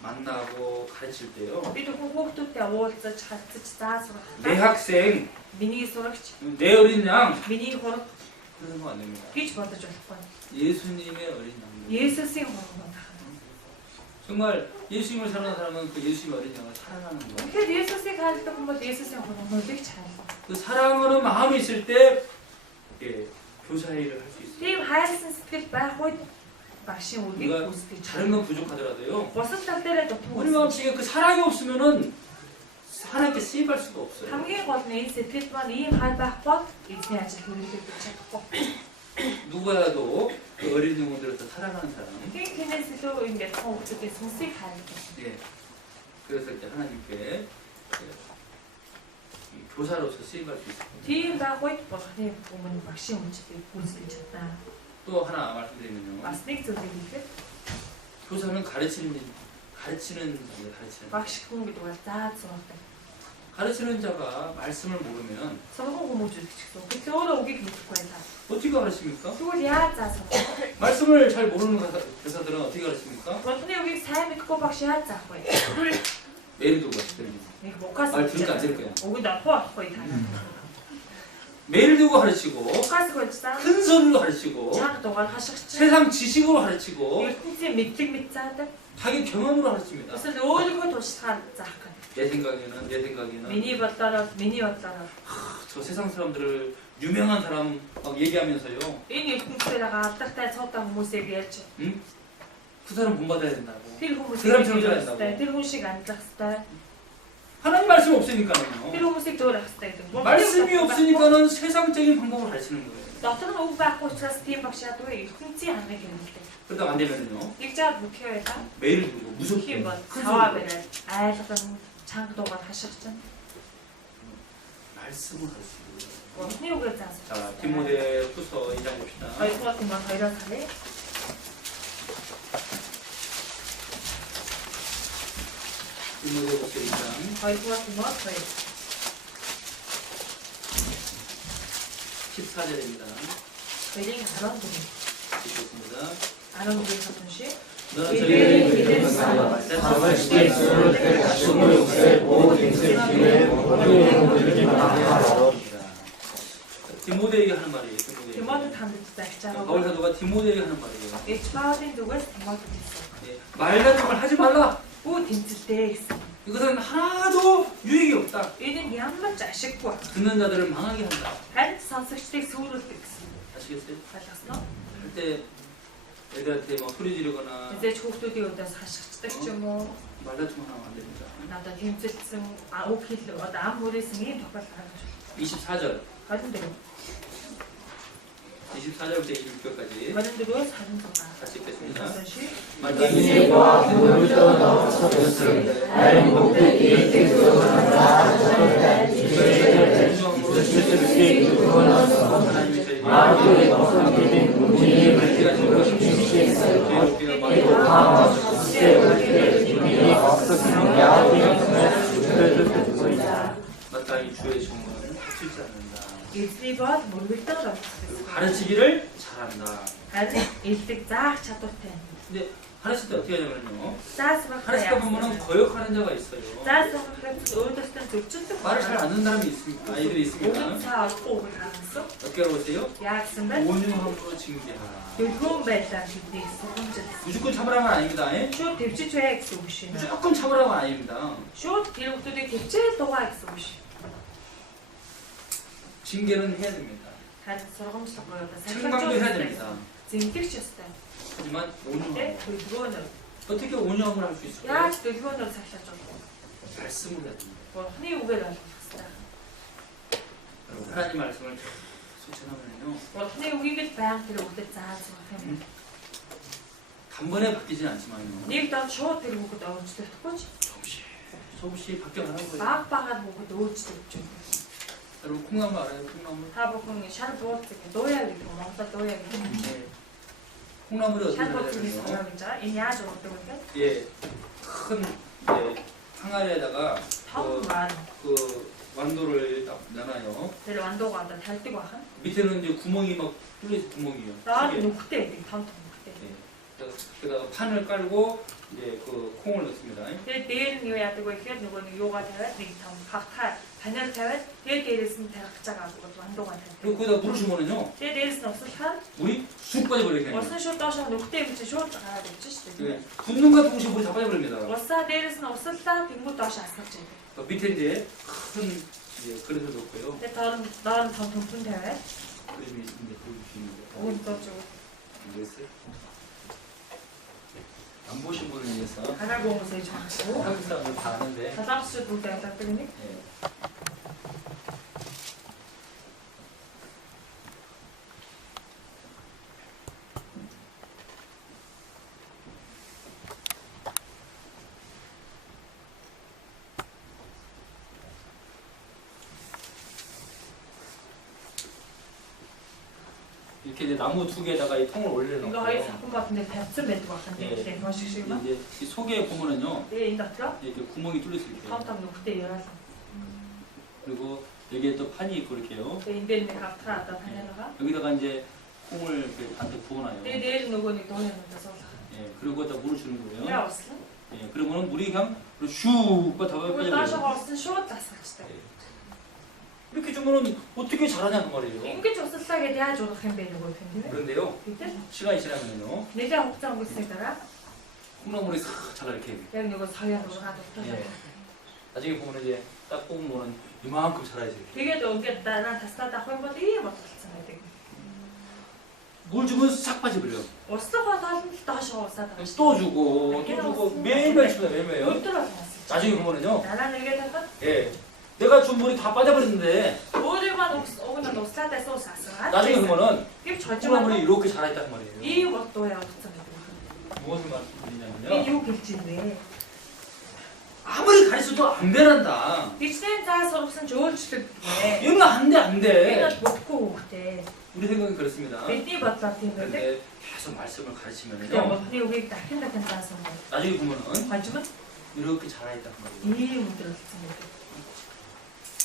만나고 가르칠 때요. 우리도 호흡도 때 오월자 차트 짜서. 내 학생, 미니 소락치. 내 어린 양 미니 호롱 그런 거 안 됩니다. 비치 받아줘. 예수님의 어린 양. 예수스의 호롱노드. 정말 예수님을 사랑하는 사람은 그 예수님의 어린 양을 사랑하는 거예요. 그 예수스의 가을딱 보면 예수스의 호롱노드 잘. 그 사랑하는 마음이 있을 때 예, 교사 일을 할 수 있어요. Тийм хайрсан сэтгэл байхгүй багшийн үгийг 우리가 хүсэж 다른 건 부족하더라도요. бусад тал дээрээ 우리 дутмаг. 마음속에 그 사랑이 없으면은 하나님께 쓰임할 수가 없어요. хамгийн гол нь энэ сэтгэл маань ийм хай байхгүй эзний ажил хэрэглэж чадахгүй. 누구라도 그 어린 영혼들을 더 사랑하는 사람. Тийм тэнэс илүү ингээд хүмүүсийн сүнсийг хайрлах. 예. 그래서 이제 하나님께 예, 이 교사로서 쓰임할 수 있습니다. Тийм байхгүй бурхны өмнө багшийн үнэлийг гүйцэтгэж чадна. 또 하나 말씀드리면요. Бас нэг зүйлийг хэлэхэд 교사는 가르치는 자예요. 가르치는. багш хүн гэдэг бол зааж сургадаг. 가르치는 자가 말씀을 모르면 Сургууль хүмүүс үзчихсэн. Гэтэл өөрөө үгийг мэдэхгүй байна. 어떻게 가르칩니까? Тэгвэл яаж зааж сурах вэ? 말씀을 잘 모르는 교사들은 어떻게 가르칩니까? Бурхны үгийг сайн мэдгүй багш яаж заах вэ? 매일 두고 가르쳐요. Нэг букаас 말 들으니까 안 들을 거야. үгэнд авахгүй та. 매일 두고 가르치고 Букаас хөлсөн. 큰 소리로 가르치고 Чанга дугаар хашгич. 세상 지식으로 가르치고 ертөнцийн мэдлэг мэд заадаг. 자기 경험으로 가르칩니다. Эсвэл өөрийнхөө туршлагаар заах гэдэг. 내 생각에는 Миний бодлоор 저 세상 사람들을 유명한 사람 막 얘기하면서요. энэ ертөнцийн алдартай цуутай хүмүүсийг ярьж 응? 그 사람 본받아야 된다고. тэр хүмүүсийг 그럼처럼 살아야 хэрэгтэй. 된다고. Тэр хүн шиг амьдрах хэрэгтэй. 하나님 말씀이 Тэр 없으니까요. хүмүүсийг дөөрөх хэрэгтэй гэдэг. 말씀이 없으니까는 세상적인 방법을 가르치는 거예요. Дотор нь үг байхгүй учраас тийм багш ядгүй ертөнцийн хамгийн хэрэгтэй. 그러다가 안 되면요. Нэг жаад бүхий байлаа. 매일 두고 Бүхий 무섭게 бол 큰 цаваа 소리로 бариад айлган чанга дугаар хашгич. 말씀을 가르치고. Бурхны үгээр заасан. 자, 디모데 후서 2장 봅시다. Хоёрдугаар Тимот 2-аас харъя. 디모데 후서 2장 Хоёрдугаар Тимот 2. 14절입니다. 2-ийн 14. 읽겠습니다. 14-ийн уншия. 너는 저희를 믿는 사람, 정말 시대 수를 때 가슴을 욕해 모든 기회에 모든 영들에게 나타나라. 디모데에게 하는 말이에요. 디모데에게. Тимотед хандаж зарчаагаа. 바울 사도가 디모데에게 하는 말이에요. Эч Паулын зүгээс Тимотед хэлсэн. 예, 말 같은 걸 하지 말라. Бүү тэмцэлтэй гэсэн. 이것은 하나도 유익이 없다. Энэ нь ямар ч ашиггүй. 듣는 자들을 망하게 한다. Харин сонсогчдыг сүрүүлдэг гэсэн. 아시겠어요? Ойлгосноо? 할 때 애들한테 막 소리 지르거나 Эзэж хүүхдүүдийн өдөөс хашгичдаг ч юм уу. 말 같은 거 하면 안 됩니다. Надад тэмцэлсэн үг хэл одоо ам хүрээсэн ийм тохиолдол гарч байна. 24절. 24. 24절부터 26절까지 24-өөс 26. 같이 읽겠습니다. 이제와 물도 넘쳐졌으니 나는 목적이 뜻으로나 저를 주제를 주술께 구원하소서. 마귀의 목적인 우리의 가지고 주시겠어요. 그리고 다 주제 올때 우리의 없었으면 야훼의 주들을 듣고 있다. 마땅히 주의 종은 다치지 않는다. Эзний бол мөргөлдөө л 그리고 авчихсан. 가르치기를 잘한다. Харин элдэг заах чадвартай. 근데 가르칠 때 어떻게 하냐면요. Заасрах 가르치다 보면은 거역하는 자가 있어요. заасрах хэрэгт өөрөөсөө зөвчөлдөг. 말을 잘 안 듣는 사람이 있습니다. 아이들이 있습니다. Өгөн цаа олохгүй хаасан. 어떻게 하라고 했어요? Яагсан байна? 온유함으로 징계하라. Зөвхөн байдлаар биднийг сухамжил. 무조건 참으라는 건 아닙니다. 예? Шууд төвчж бай гэсэн үг шин. 무조건 참으라는 건 아닙니다. Шууд тэр хүмүүсийг төвчээл дугаа гэсэн үг шин. 징계는 해야 됩니다. Харин сургамжлах буюу 책망도 해야 됩니다. зэмлэгч ёстой. 하지만 Тэ 온유함. төлөвөөнөр. 어떻게 온유함을 할 수 있을까요? Яаж төлөвөөнөр сахилж болох вэ? 말씀을 해야 됩니다. Бурхны үгээр ойлгох хэрэгтэй. 여러분, 하나님 말씀을 소천하면요. Бурхны үгийг л байнга тэр үгдэд зааж сурах юм. 단번에 바뀌진 않지만요. Нэг дор шууд тэр үгэд өөрчлөгдөхгүй ч 조금씩 바뀌어가는 거예요. баг багаар үгэд өөрчлөгдөж байна. 여러분 콩나물 알아요? 콩나물? Та бүхэн шар бууцыг дууяа гэдэг юм. Монголоор дууяа гэдэг юм. 네. 콩나물이 어떻게 шар бууцыг 되냐면요. соёо гэж байгаа. Энэ яаж уудаг вэ гэхээр 예, 큰 항아리에다가 том маань 그 완도를 딱 내놔요. тэр вандуугаа одоо талдаг бахан. 밑에는 이제 구멍이 막 뚫려 있어 구멍이요. Доор 크게. нүхтэй байдаг, том том нүхтэй. 예. 그래서 판을 깔고 이제 그 콩을 넣습니다. Тэгээд дээр нь юу яадаг вэ гэхээр нөгөө нэг юугаа тавиад нэг том хавтаа панел тавиад тэгээд дээрээс нь тарих гэж байгаа бол вандуугаа 그리고 тавьдаг. 거기다 물을 주면은요 Тэгээд дээрээс нь усалахаар 물이 쑥 빠져버려요. 그냥. усан шууд доошоо нүхтэй юм чи шууд гараад өвч шүү дээ. 예. 붓는과 동시에 물이 다 빠져버립니다. Усаа дээрээс нь усаллаа тэнгууд доошоо асгаж байдаг. 그 밑에 이제 큰 이제 그릇을 놓고요. Тэгээд доор нь том төмпөн тавиад 그림이 있는데 그림이 있는데. өгөн дооч өгөө. 모르겠어요? 안 보신 분을 위해서 гараагүй хүмүүс ээж байгаа. 한국 사람들 다 아는데 Талаарчуд бүгд ойлгодог нэг. 예. 이렇게 이제 나무 두 개에다가 이 통을 Ингээ хоёр 올려놓고 сахин батны тавьсан байдаг бахан тийм маш их шиг байна. 이제 이 속에 보면은요 Тэгээ энэ дотроо 이렇게 구멍이 뚫려 있을 том 거예요. том нүхтэй яриад. 그리고 여기에 또 판이 있고 이렇게요. Тэгээ энэ дээр нэг хавтгаа одоо панелгаа. 여기다가 이제 콩을 이렇게 반대 부어놔요. Тэгээ дээр нөгөө нэг дууны нүдээс уулах. 예, 그리고 다 물을 주는 거예요. Яа услаа. 예, 그러면은 물이 그냥 슉 빠져 Тэгвэл 빠져버려요. доошоо орсон шууд засгалчтай. 이렇게 주면은 어떻게 잘하냐 그 말이에요. Ингэж услаа гэдээ яаж урах юм бэ нөгөө юм тийм ээ. 그런데요, Гэтэл 시간이 지나면요, нэлээд хугацаа өнгөрсөний дараа 콩나물이 싹 자라 이렇게. яг нөгөө соёо ургаад утгуулаа. 예. 나중에 보면 이제 딱 뽑으면 이만큼 자라야지. Тэгээд ингээд дараа таслаад авах юм бол ийм бодлолцсон байдаг. 물 주면 싹 빠져버려요. Услах болоод л доошоо усаад байгаа. 또 주고 매일매일 주다 매일매일. Өдөр болгосон. 나중에 보면은요, Дараа нэгээд хахад 예, 내가 준 물이 다 빠져버렸는데 өөрийгөө уг нь услаад байсан ус асгаад. 나중에 보면은 Гэвч хожим 콩나물이 이렇게 자라있단 말이에요. ийм боддоо явагдсан байдаг. 무엇을 Би 말씀드리냐면요, юу хэлж байна вэ? 아무리 가르쳐도 안 되란다. Бичнээ заа сургасан ч өөрчлөгдөө. 이건 안 돼. Энэ бодохгүй хүүхдээ. 우리 생각은 그렇습니다. Бидний бодлоор тийм байдаг. 그런데 계속 말씀을 Тэгээ 가르치면은요, бурхны үгийг дахин дахин заасан бол 나중에 보면은 хожим нь 이렇게 자라있단 말이에요. ийм өндөрлөлтсөн байдаг.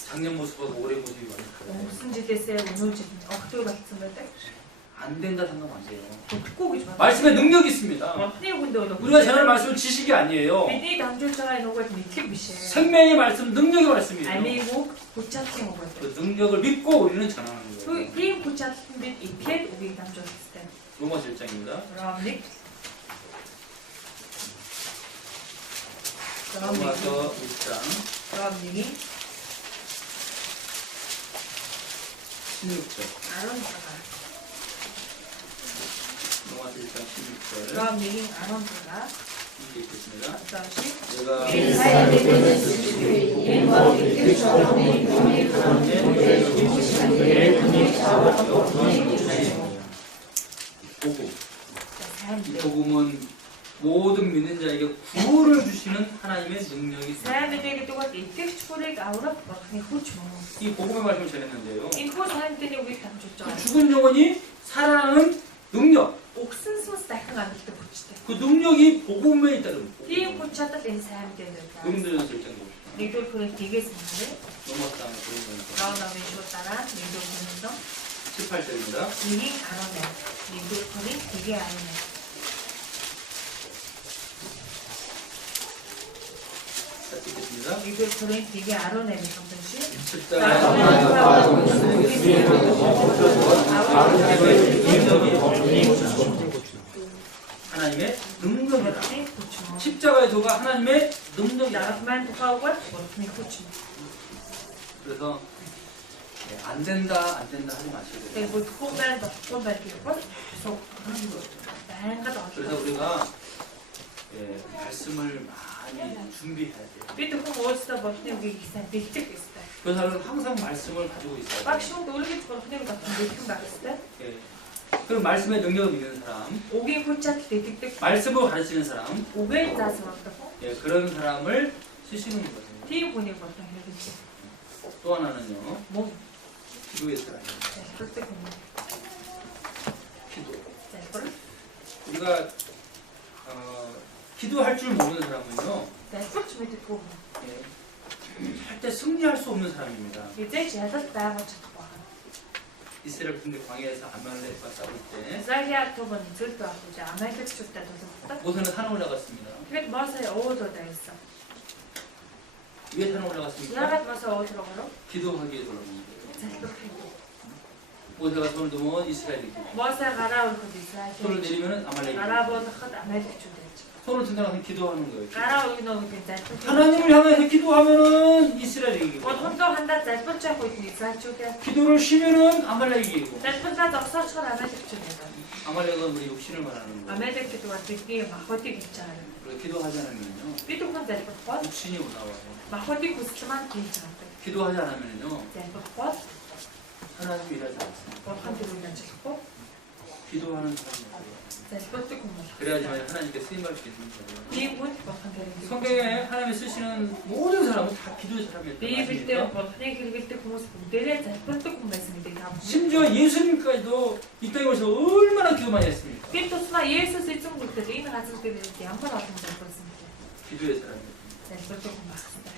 작년 모습하고 올해 모습이 많이 달라요. Өнгөрсөн жилээсээ өнөө жилд огт өөр болцсон байдаг. 안 된다 생각하세요. 듣고 오기 좋아. 말씀에 능력이 있습니다. Бурхны үгэндээ 우리가 전하는 말씀은 지식이 아니에요. бидний дамжуулж байгаа энэ үгэд мэдлэг биш ээ. 생명의 말씀, 능력의 말씀이에요. Амийн үг хүч чадлын үг 그 байдаг. 능력을 믿고 우리는 전하는 거예요. Тийм хүч чадлын бид итгэхэд үгийг дамжуулах хэрэгтэй. 로마서 1장입니다. Ром 1. 로마서 1장 Ром 1-ийн 16절. 16. 로마서 1장 16절. Ром 1-ийн 16. 이렇게 있겠습니다. Одоо шиг 내가 사야 되는 수주의 일과 이끌 저ron의 병이 가운데 그의 분이 자원하고 복음. сайн 이 мэдээ. 복음은 모든 믿는 자에게 구원을 주시는 하나님의 능력이 있습니다. Сайн мэдээ гэдэг бол итгэгч бүрийг аврах Бурхны хүч мөн. 이 복음의 말씀을 전했는데요. Энэ хүү сайн мэдээний үгийг дамжуулж 그 байгаа. 죽은 영혼이 살아나는 능력, Өгсөн сүнс дахин амьддаг хүчтэй. 그 능력이 복음에 있다는 거예요. Тийм хүч чадал энэ сайн мэдээнд байна. 고린도전서 1장 봅시다. Нэгдүгээр Коринт 1-ээс нэхлээ. 로마서 고린도전서 Ром номын шууд дараа нэгдүгээр Коринт 18절입니다. 1-ийн 18. Нэгдүгээр Коринт 1-ийн 18. 자, 읽겠습니다. нэгдүгээр Коринт 1-ийн 18-ыг хамтан 하나님의 능력이다. Бурхны хүч мөн. 십자가의 도가 하나님의 능력이다. Дарах маань тухай угаар Бурхны хүч мөн. 그래서 안 된다 하지 마셔야 돼요. Тэгээ бүтэхгүй байна, болохгүй байна гэх бол суу. Байнгад 그래서 олох. 우리가 말씀을 많이 준비해야 돼요. Би зөвхөн өөрсдөө Бурхны үгийг их сайн бэлдэх ёстой. 그 사람은 항상 말씀을 가지고 있어야 돼요. Багш шууд өөрийгөө Бурхныг батхан бэлдэх байх ёстой. 예. 그럼 말씀의 능력을 믿는 사람, Үгийн хүч чадалд итгэдэг, 말씀을 가르치는 사람, үгээр заасмагдаг. 그런 사람을 쓰시는 거예요. Тийм хүнийг Бурхан хэрэгжиж 또 하나는요, мөн 기도의 사람. залбирдаг хүн. 기도. Залбир. 우리가 기도할 줄 모르는 사람은요, Залбирч мэддэггүй хүн. 절대 승리할 수 없는 사람입니다. Хизээч ялалт байгуулж чадахгүй байна. 이스라엘 군대 광야에서 아말렉과 싸울 때 Израиля төв зөвлөлт байх үе Америкчуудад тулгардаг. 모세는 산에 올라갔습니다. Тэгэхэд Мосе өөдөө байсан. 왜 산에 올라갔습니까? Яагаад Мосе өөдрөө гарав? 기도하기 위해서 올라간 거예요. Залбирх юм. 모세가 손을 두면 이스라엘이 기도. Мосе гараа өргөхөд 손을 Израиль. 내리면 아말렉이 Гараа 기도. буулгахад Америкчууд байж. 손을 든다고 기도하는 거예요. Гараа өргөнө гэдэг залбирх. 하나님을 향해서 기도하면은 이스라엘이 이기고 Бурхандаа хандаад залбирч явах үед Израильчууд яа. 기도를 쉬면은 아말렉이 이기고 Залбирлаа зогсоочхоор Америкчууд байдаг. 아말렉은 우리 육신을 말하는 거예요. Америк гэдэг бол бидний махбодыг хийж байгаа юм. 그리고 기도하지 않으면요 Бид бүхэн залбирхгүй 육신이 올라와요. махбодыг хүсэл маань хийж байгаа. 기도하지 않으면요 Залбирхгүй 하나님이 일하지 않습니다. Бурхан төрөнд ажиллахгүй 기도하는 사람이에요. залбирдаг хүн бол. 그래야지만 하나님께 쓰임 받을 수 있는 거예요. Тийм хүн Бурхан төрөнд. 성경에 하나님이 쓰시는 모든 사람은 다 기도의 사람이었단 Библиэд 말입니다. Бурханыг хэрэгэлдэг хүмүүс бүгдээрээ залбирдаг хүн байсан гэдэг юм. 심지어 예수님까지도 이 땅에 오셔서 얼마나 기도 많이 했습니까? Тэр тусмаа Есүс эзэн бүгдээ энэ газар дээр ямар олон залбирсан бэ? 기도의 사람이에요. Залбирдаг хүн байх хэрэгтэй.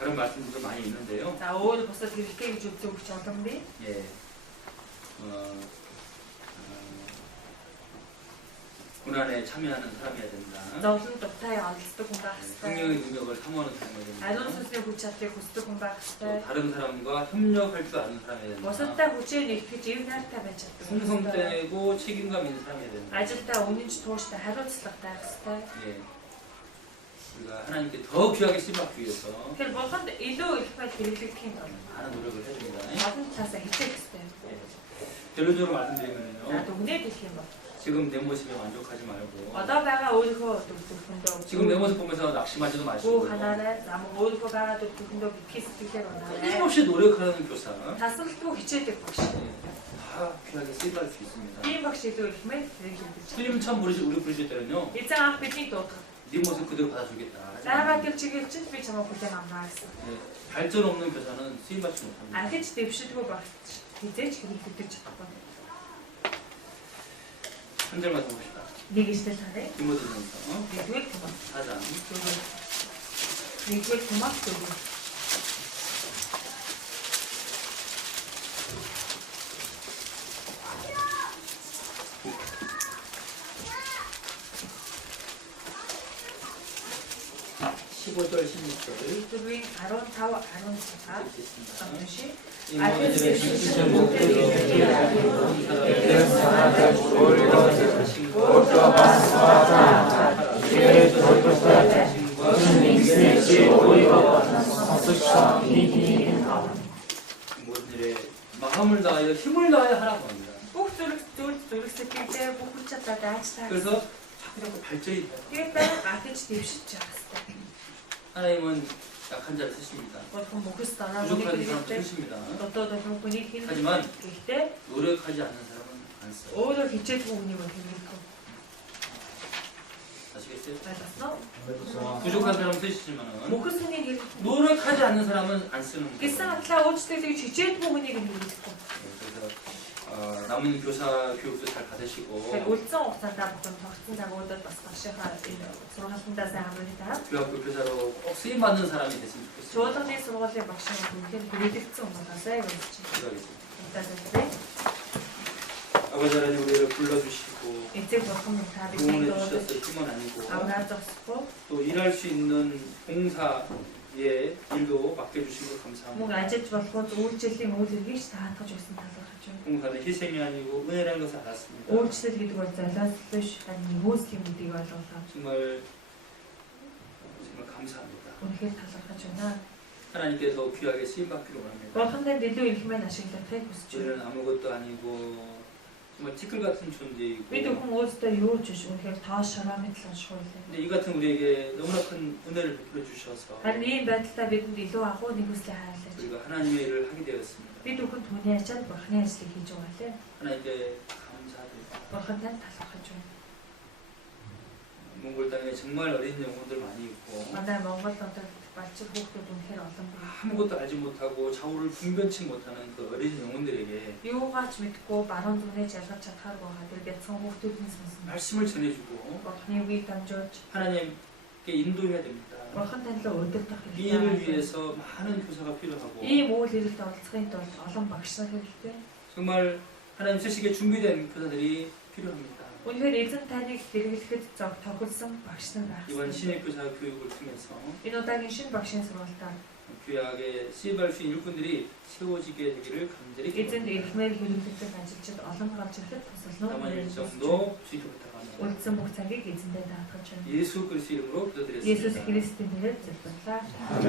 다른 말씀도 많이 있는데요. За өөр бусад хэрэгтэй гэж үздэг хүч олон бий. 예. 고난에 참여하는 사람이어야 된다. Зовлон дутаа оролцдог хүн байх 성령의 хэрэгтэй. 능력을 탐구하는 사람이어야 된다. Ариун сүнсний хүч чадлыг хүсдэг хүн байх 또 хэрэгтэй. 다른 사람과 협력할 줄 아는 사람이어야 된다. Бусадтай хүчээр нэгтгэж ив найртай байж чаддаг. хүн хэрэгтэй. 충성되고 책임감 있는 사람이어야 된다. Ажилдаа үнэнч тууштай хариуцлага байх хэрэгтэй. 예. 우리가 하나님께 더 귀하게 쓰임받기 위해서 Тэгэхээр Бурханд илүү их байд хэрэглэхийн тулд 많은 노력을 해줍니다. олон талаасаа хичээх хэрэгтэй. 예. 결론적으로 За 말씀드리면요. дүгнээд хэлэх юм бол 지금 내 모습에 만족하지 말고 одоо байгаа өөрийнхөө төвхөндөө 지금 내 모습 보면서 낙심하지도 Гүү 마시고 ханаарай. Зам өөрийнхөө байгаа төвхөндөө битгий сэтгэлээр унаарай. 끊임없이 노력하는 교사 Тасралтгүй хичээдэг багш. 다 귀하게 쓰임받을 수 있습니다. Тийм багш илүү их мэд хэрэглэж. 주님 참 우리 부르실 때는요. Эзэн анх бидний дуудах. 네 모습 그대로 받아주겠다. Заавал тэр чигээр чинь би чамайг хүлээн авнаа гэсэн. 예, 발전 없는 교사는 쓰임받지 못합니다. Архиж дэвшилгүй багш. Хизээч хэрэглэж чадахгүй. 한 절만 더 봅시다. Нэг ихтэй тарай. 디모데전서 Нэгдүгээр Тимот. 4장 Нэгдүгээр Тимот 4. 15절 16절 Дөрвийн 15, 16 읽겠습니다. уншия. 이모들의 진짜 이들은 사람들 우리가 오토바스와 이에 돌고서 무슨 인생이 우리가 성숙사 이기 이모들의 마음을 다하여 힘을 다하여 하라고 합니다. Бүх зүрх сэтгэлдээ бүх хүч чадлаа дааж 그래서 자꾸 발전이 돼요. тэгээд байнга гатж дэвшиж явах хэрэгтэй. 하나님은 약한 자를 쓰십니다. Бурхан мөхс дараа 부족한 үнийг 사람도 хэлдэг. 쓰십니다. Одоо хүний хин 하지만 гэхдээ 노력하지 않는 사람은 안 써요. өөрөө хичээдэг хүний бол хэрэггүй. 아시겠어요? Ойлгосноо? 부족한 사람 쓰시지만은 Мөхс хүний хэрэг 노력하지 않는 사람은 안 쓰는 гэсэн 거예요. атлаа өөрчлөлт гэж хичээдэг хүнийг нь хэрэггүй. 그래서 남은 교사 교육도 잘 받으시고 Тэгэхээр үлдсэн хугацаанд бүхэн тогтсон загваруудад бас багшийнхаа энэ сургалтандаа сайн хамрын дараа 교학교 교사로 꼭 쓰임 받는 사람이 됐으면 좋겠어요. чуулганы сургуулийн багшаа бүхэн хүрээлэгдсэн болоосай гэж 기도하겠습니다. 아버지 하나님 우리를 불러주시고 эцэг бурхан минь та 응원해 бидний дуудаж 주셔서 힘은 아니고 авраа зогсохгүй 또 일할 수 있는 봉사의 일도 맡겨주신 것 감사합니다. мөн ажиллаж болох үйлчлэлийн үйл хэргийг ч таатгаж байсан талархаж байна. 봉사는 희생이 아니고 은혜라는 것을 알았습니다. Үйлчлэл гэдэг бол золиос биш харин хөөслийн гэдгийг ойлголоо. 정말 감사합니다. Үнэхээр талархаж байна. 하나님께서 귀하게 쓰임 받기를 원합니다. Бурхандаа илүү их мэн ашиглахыг хүсэж байна. 우리는 아무것도 아니고 정말 티끌 같은 존재이고 Бид бүхэн өөрсдөө юу ч биш үнэхээр тоо шороо мэтэл уншуулъя. 근데 이 같은 우리에게 너무나 큰 은혜를 베풀어 주셔서 Харин ийм байдлаа бидэнд илүү агуу нэгүслээ хаалж. 우리가 하나님의 일을 하게 되었습니다. Бид бүхэн түүний ачаал бурхны ажлыг хийж байгаа лээ. 하나님께 감사드립니다. Бурхантай талархаж байна. 몽골 땅에 정말 어린 영혼들 많이 있고 Манай Монгол хотод балчир хүүхдүүд үнэхээр олон байна. 아무것도 알지 못하고 좌우를 분변치 못하는 그 어린 영혼들에게 Юугаач мэдгүй баруун зүгнээ ялгаж чадхааргүй байгаа тэр бяцхан хүүхдүүдийн сонсон. 말씀을 전해주고 Бурхны үгийг дамжуулж 하나님께 인도해야 됩니다. бурхан танилаа өдөртөх 이 일을 хэрэгтэй. 위해서 많은 교사가 필요하고 Ийм үйл хэрэгт оролцохын тулд олон багш нар хэрэгтэй. 정말 하나님 쓰시기에 준비된 교사들이 필요합니다. Үнэхээр эзэн таныг хэрэглэхэд тохирсон багш нар байх. 이번 신입 교사 교육을 통해서 Энэ удаагийн шинэ багшийн сургалтаар 귀하게 수입할 수 있는 일꾼들이 세워지게 되기를 간절히 эзэнд 기도합니다. эрхмээр хэрэглэгдэх ажилчид олон гарч ирэхэд туслах 남은 нь 일정도 주의를 부탁합니다. үлдсэн бүх цагийг эзэндээ даатгаж байна. 예수 그리스도 이름으로 Есүс 기도드렸습니다. Христийн нэрээр залбирлаа. 아멘